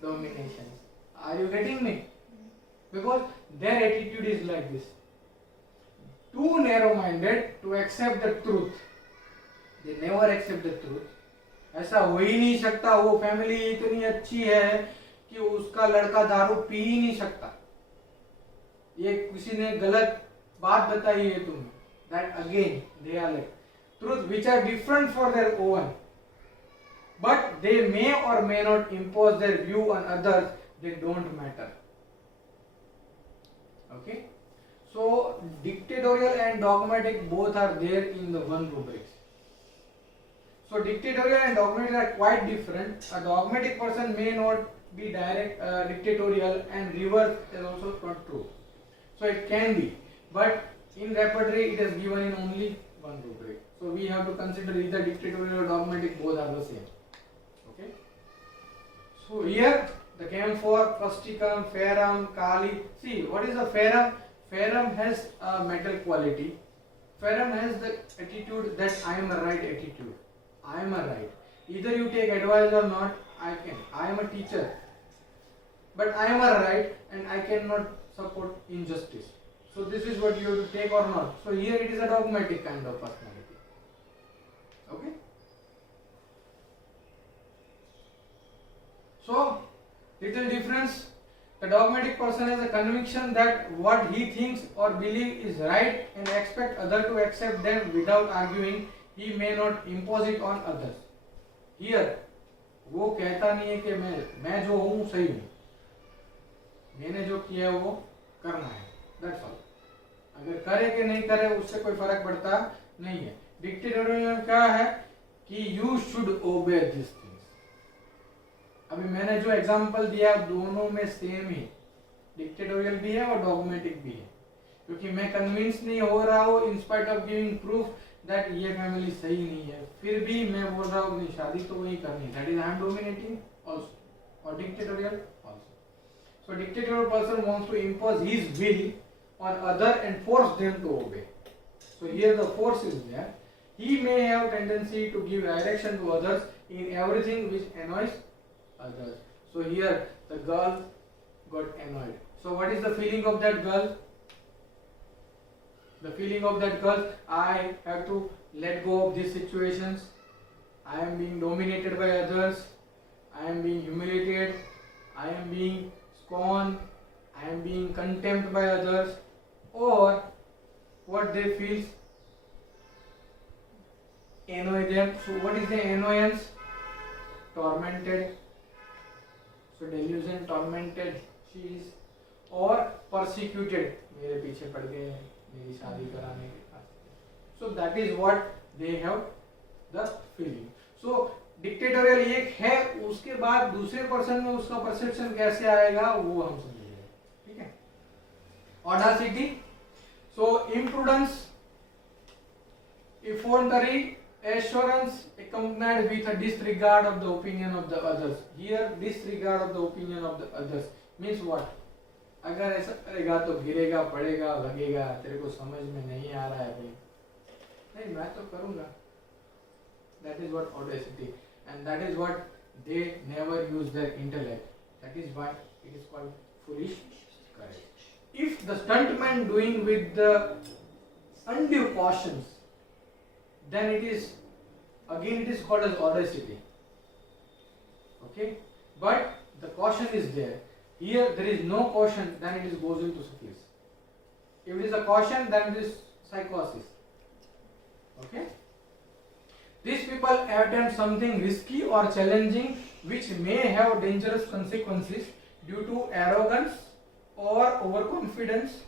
domination. Are you getting me? Because their attitude is like this. Too narrow-minded to accept the truth. They never accept the truth. ऐसा हो ही नहीं सकता, वो फैमिली इतनी अच्छी है कि उसका लड़का दारू पी ही नहीं सकता। ये किसी ने गलत बात बताई है तुम्हें। That again they are like truth which are different for their own. But they may or may not impose their view on others, they don't matter. Okay? So dictatorial and dogmatic both are there in the one rubric. So dictatorial and dogmatic are quite different. A dogmatic person may not be direct dictatorial, and reverse is also not true. So it can be, but in repertory it is given in only one rubric. So we have to consider either dictatorial or dogmatic, both are the same. Okay. So here the camphor, fasticum, ferrum, kali. See, what is a ferrum? Ferrum has a metal quality. Ferrum has the attitude that I am a right attitude. I am a right. Either you take advice or not, I can. I am a teacher. But I am a right and I cannot support injustice. So this is what you have to take or not. So here it is a dogmatic kind of personality. Okay. So, little difference. The dogmatic person has a conviction that what he thinks or believes is right and expect others to accept them without arguing. He may not impose it on others. Here, वो कहता नहीं है कि मैं जो हूँ सही हूँ, मैंने जो किया वो करना है, that's all. अगर करे कि नहीं करे उससे कोई फर्क पड़ता नहीं है। डिक्टेटोरियल क्या है कि you should obey this things. अभी मैंने जो एग्जांपल दिया दोनों में सेम ही, डिक्टेटोरियल भी है और डॉगमेटिक भी है, क्योंकि मैं कन्विंस नहीं हो रहा हूँ in spite of giving proof that ये फैमिली सही नहीं है, फिर भी मैं बोल रहा हूँ नहीं शादी तो वही करनी, that is I am dominating also, और dictatorial also. So dictatorial person wants to impose his will on other and force them to obey. So here the force is there. He may have tendency to give direction to others in everything which annoys others. So here the girl got annoyed. So what is the feeling of that girl? The feeling of that girl, I have to let go of these situations. I am being dominated by others. I am being humiliated. I am being scorned. I am being contempt by others. Or what they feel annoy them. So what is the annoyance? Tormented. So delusion, tormented she is. Or persecuted. मेरे पीछे पड़ गए हैं मेरी शादी कराने के बाद. So that is what they have the feeling. So dictatorial एक है, उसके बाद दूसरे पर्सन में उसका परसेप्शन कैसे आएगा वो हम समझेंगे. ठीक है. Audacity. So imprudence, effrontery, assurance accompanied with a disregard of the opinion of the others. Here disregard of the opinion of the others means what? अगर ऐसा करेगा तो गिरेगा, पड़ेगा, लगेगा, तेरे को समझ में नहीं आ रहा है भाई, नहीं मैं तो करूँगा. That is what audacity, and that is what they never use their intellect. That is why it is called foolish courage. If the stuntman doing with the undue cautions, then it is called as audacity. Okay, but the caution is there. Here there is no caution, then it goes into syphilis. If it is a caution, then it is psychosis. Okay. These people attempt something risky or challenging which may have dangerous consequences due to arrogance or overconfidence.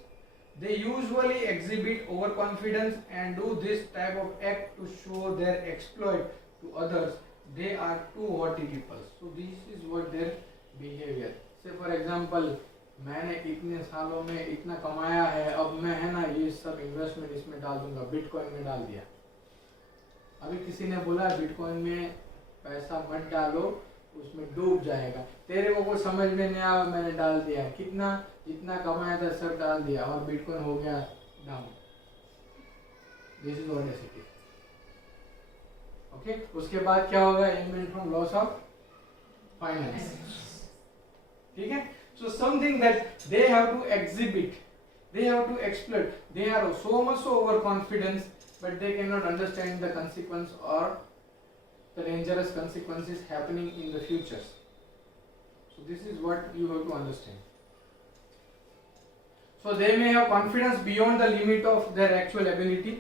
They usually exhibit overconfidence and do this type of act to show their exploit to others. They are too haughty people. So this is what their behavior. Say for example, मैंने इतने सालों में इतना कमाया है, अब मैं है ना ये सब इन्वेस्टमेंट इसमें डाल दूंगा, बिटकॉइन में डाल दिया. अभी किसी ने बोला बिटकॉइन में पैसा मत डालो, उसमें डूब जाएगा. तेरे को कुछ समझ में नहीं आया, मैंने डाल दिया, कितना जितना कमाया था सब डाल दिया और बिटकॉइन हो गया down. This is audacity. Okay, उसके बाद क्या होगा? Element from loss of finance. ठीक है. So something that they have to exhibit, they have to exploit. They are so much so overconfident, but they cannot understand the consequence or the dangerous consequences happening in the futures. So this is what you have to understand. So they may have confidence beyond the limit of their actual ability.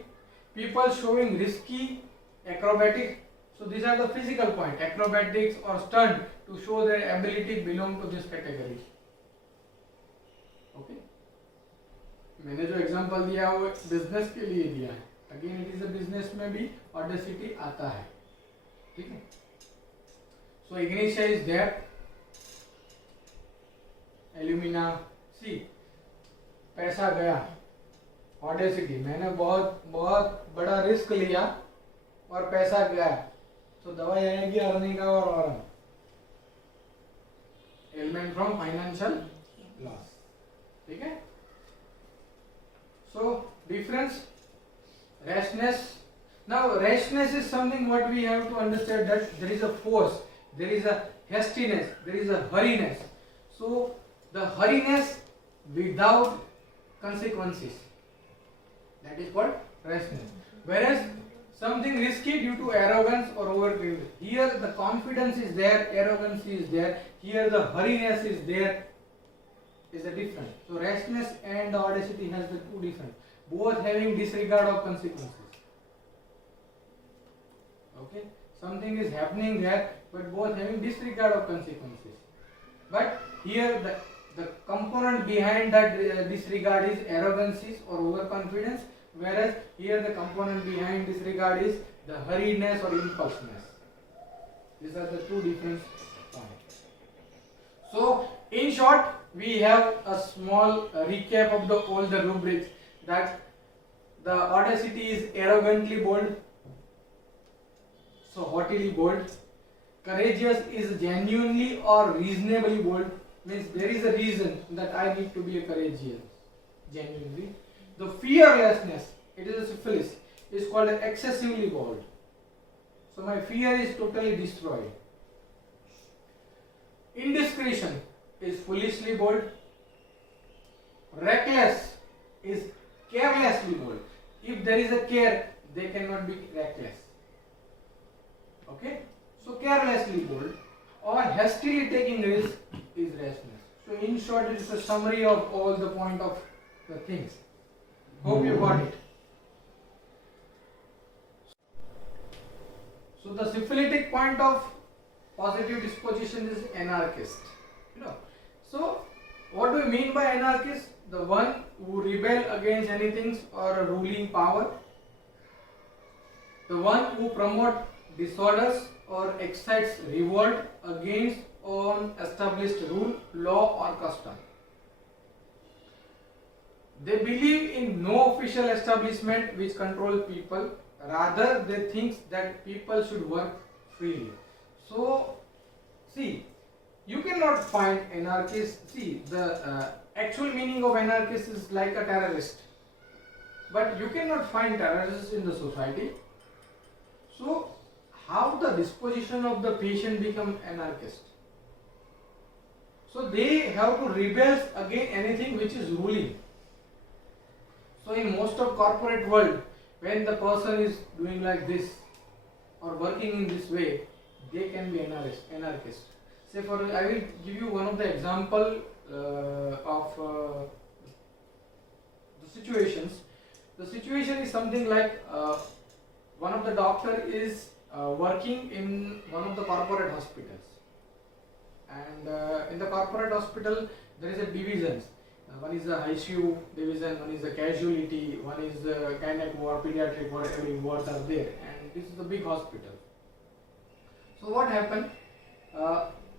People showing risky acrobatic. So these are the physical point. Acrobatics or stunt to show their ability belong to this category. Okay, मैंने जो example दिया वो business के लिए दिया है. Again it is a business में भी ऑडेसिटी आता है. ठीक है. सो इग्निशिया इज देयर, एल्यूमिना. सी, पैसा गया, ऑडेसिटी. मैंने बहुत बहुत बड़ा रिस्क लिया और पैसा गया, तो दवाई आएगी अर्निंग और एलिमेंट फ्रॉम फाइनेंशियल लॉस. ठीक है. So difference, rashness. Now rashness is something what we have to understand, that there is a force, there is a hastiness, there is a hurriness. So the hurriness without consequences, that is called rashness. Whereas something risky due to arrogance or overconfidence, here the confidence is there, arrogance is there, here the hurriness is there. Is a difference. So rashness and audacity has the two different, both having disregard of consequences. Okay, something is happening there, but both having disregard of consequences. But here the component behind that disregard is arrogance or overconfidence, whereas here the component behind disregard is the hurriedness or impulsiveness. These are the two different points. So in short, we have a small recap of all the rubrics. That the audacity is arrogantly bold, so haughtily bold. Courageous is genuinely or reasonably bold, means there is a reason that I need to be a courageous, genuinely. The fearlessness, it is a syphilis, is called excessively bold. So my fear is totally destroyed. Indiscretion is foolishly bold. Reckless is carelessly bold. If there is a care, they cannot be reckless. Okay, so carelessly bold or hastily taking risk is rashness. So in short, it is a summary of all the point of the things. Hope you got it. So the syphilitic point of positive disposition is anarchist. So what do we mean by anarchist? The one who rebel against anything or a ruling power, the one who promote disorders or excites revolt against established rule, law or custom. They believe in no official establishment which control people. Rather, they think that people should work freely. So, see, you cannot find anarchist. See, the actual meaning of anarchist is like a terrorist. but you cannot find terrorists in the society. So how the disposition of the patient become anarchist? So they have to rebel against anything which is ruling. So in most of corporate world, when the person is doing like this or working in this way, they can be anarchist. Say for I will give you one of the example of the situations. The situation is something like one of the doctor is working in one of the corporate hospitals, and in the corporate hospital there is a divisions. One is the ICU division, one is the casualty, one is the gynec ward, pediatric ward, every wards are there, and this is the big hospital. So what happened?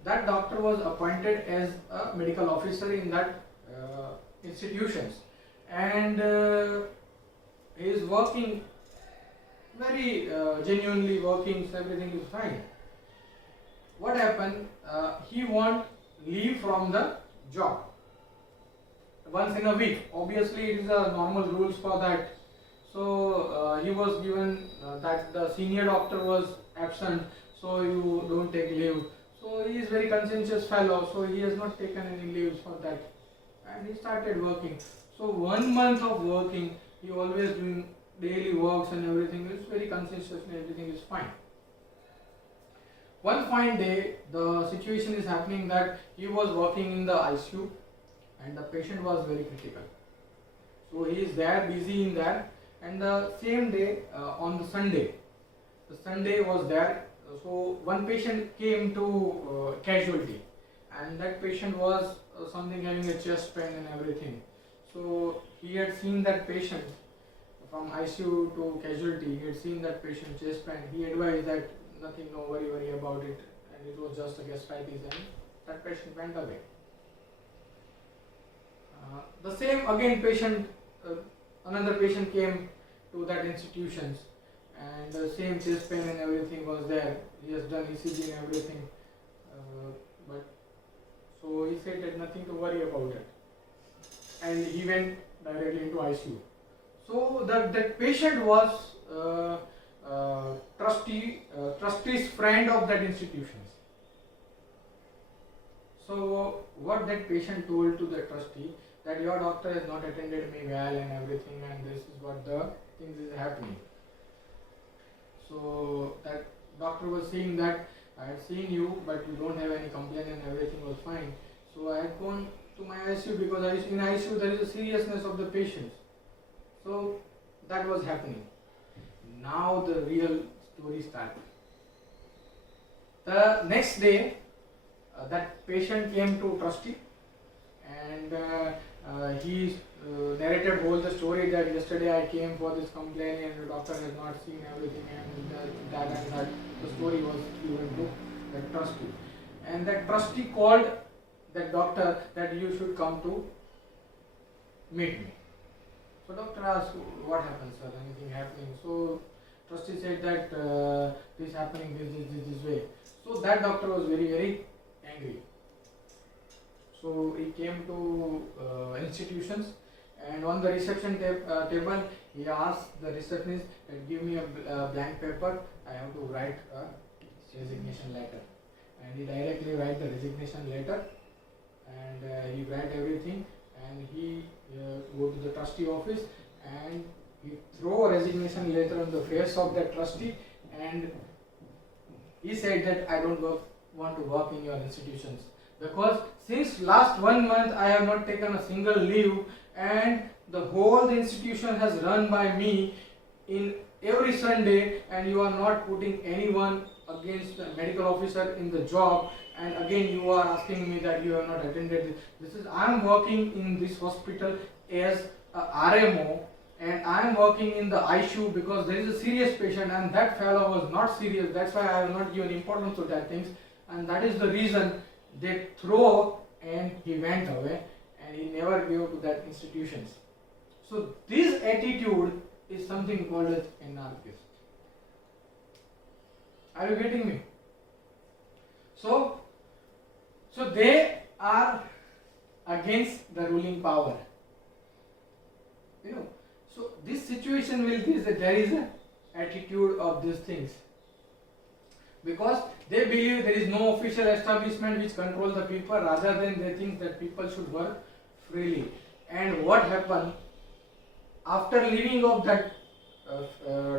That doctor was appointed as a medical officer in that institutions, and he is working very genuinely working, so everything is fine. What happened? He want leave from the job once in a week. Obviously, it is a normal rules for that. So he was given that the senior doctor was absent, so you don't take leave. So he is very conscientious fellow, so he has not taken any leaves for that, and he started working. So 1 month of working, he always doing daily works and everything. It's very conscientious and everything is fine. One fine day, the situation is happening that he was working in the ICU, and the patient was very critical. So he is there, busy in there, and the same day on the Sunday was there. So one patient came to casualty, and that patient was something having a chest pain and everything. So he had seen that patient from ICU to casualty. He had seen that patient chest pain. He advised that nothing, no worry about it, and it was just a gastritis, and that patient went away. The same again patient, another patient came to that institutions, and the same chest pain and everything was there. He has done ECG and everything, but so he said that nothing to worry about it, and he went directly into ICU. So that patient was trustee's friend of that institutions. So what that patient told to the trustee, that your doctor has not attended me well and everything, and this is what the things is happening. So that doctor was saying that I had seen you, but you don't have any complaint and everything was fine. So I had gone to my ICU because in ICU there is a seriousness of the patients. So that was happening. Now the real story started. The next day, that patient came to trustee, and he narrated whole the story that yesterday I came for this complaint and the doctor has not seen everything, and that the story was given to the trustee, and that trustee called that doctor that you should come to meet me. So doctor asked, what happened, sir? Anything happening? So trustee said that this happening this way. So that doctor was very angry. So he came to institutions, and on the reception table he asked the receptionist that give me a blank paper. I have to write a resignation letter, and he directly write the resignation letter, and he write everything, and he go to the trustee office, and he throw a resignation letter on the face of that trustee, and he said that I don't want to work in your institutions, because since last 1 month I have not taken a single leave, and the whole institution has run by me in every Sunday, and you are not putting anyone against the medical officer in the job, and again you are asking me that you have not attended this. I am working in this hospital as a RMO, and I am working in the ICU because there is a serious patient, and that fellow was not serious. That's why I have not given importance to that things, and that is the reason they throw, and he went away, and he never gave to that institutions. So this attitude is something called as anarchist. Are you getting me? So they are against the ruling power. So this situation will be that there is a attitude of these things, because they believe there is no official establishment which control the people, rather than they think that people should work freely. And what happened after leaving of that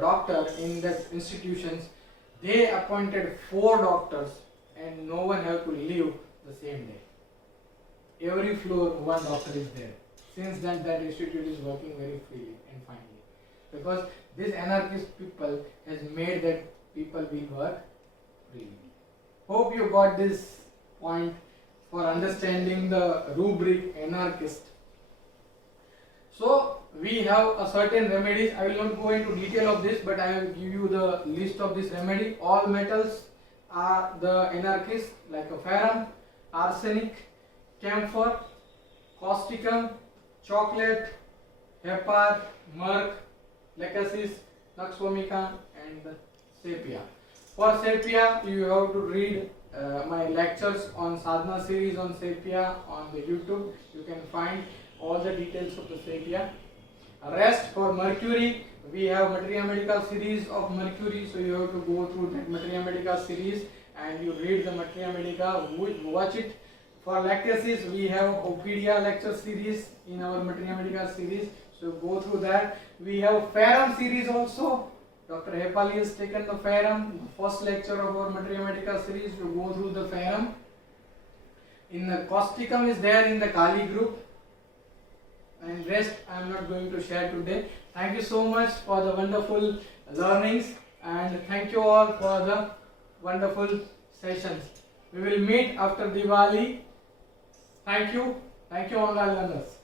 doctor in that institutions, they appointed 4 doctors and no one have to leave the same day. Every floor one doctor is there. Since then that institute is working very freely and finely, because this anarchist people has made that people will work freely. Hope you got this point for understanding the rubric anarchist. So we have a certain remedies. I will not go into detail of this, but I will give you the list of this remedy. All metals are the anarchists, like a ferrum, arsenic, camphor, causticum, chocolate, hepar, myrrh, lachesis, nux vomica, and sepia. For sepia, you have to read my lectures on sadhana series on sepia on the YouTube. You can find all the details of the sepia. Rest for mercury, we have Materia Medica series of mercury, so you have to go through that Materia Medica series and you read the Materia Medica, watch it. For lachesis, we have Opedia lecture series in our Materia Medica series, so go through that. We have ferrum series also. Dr. Hepali has taken the ferrum, the first lecture of our Materia Medica series, you go through the ferrum. In the causticum is there in the Kali group, and rest I am not going to share today. Thank you so much for the wonderful learnings, and thank you all for the wonderful sessions. We will meet after Diwali. Thank you all our learners.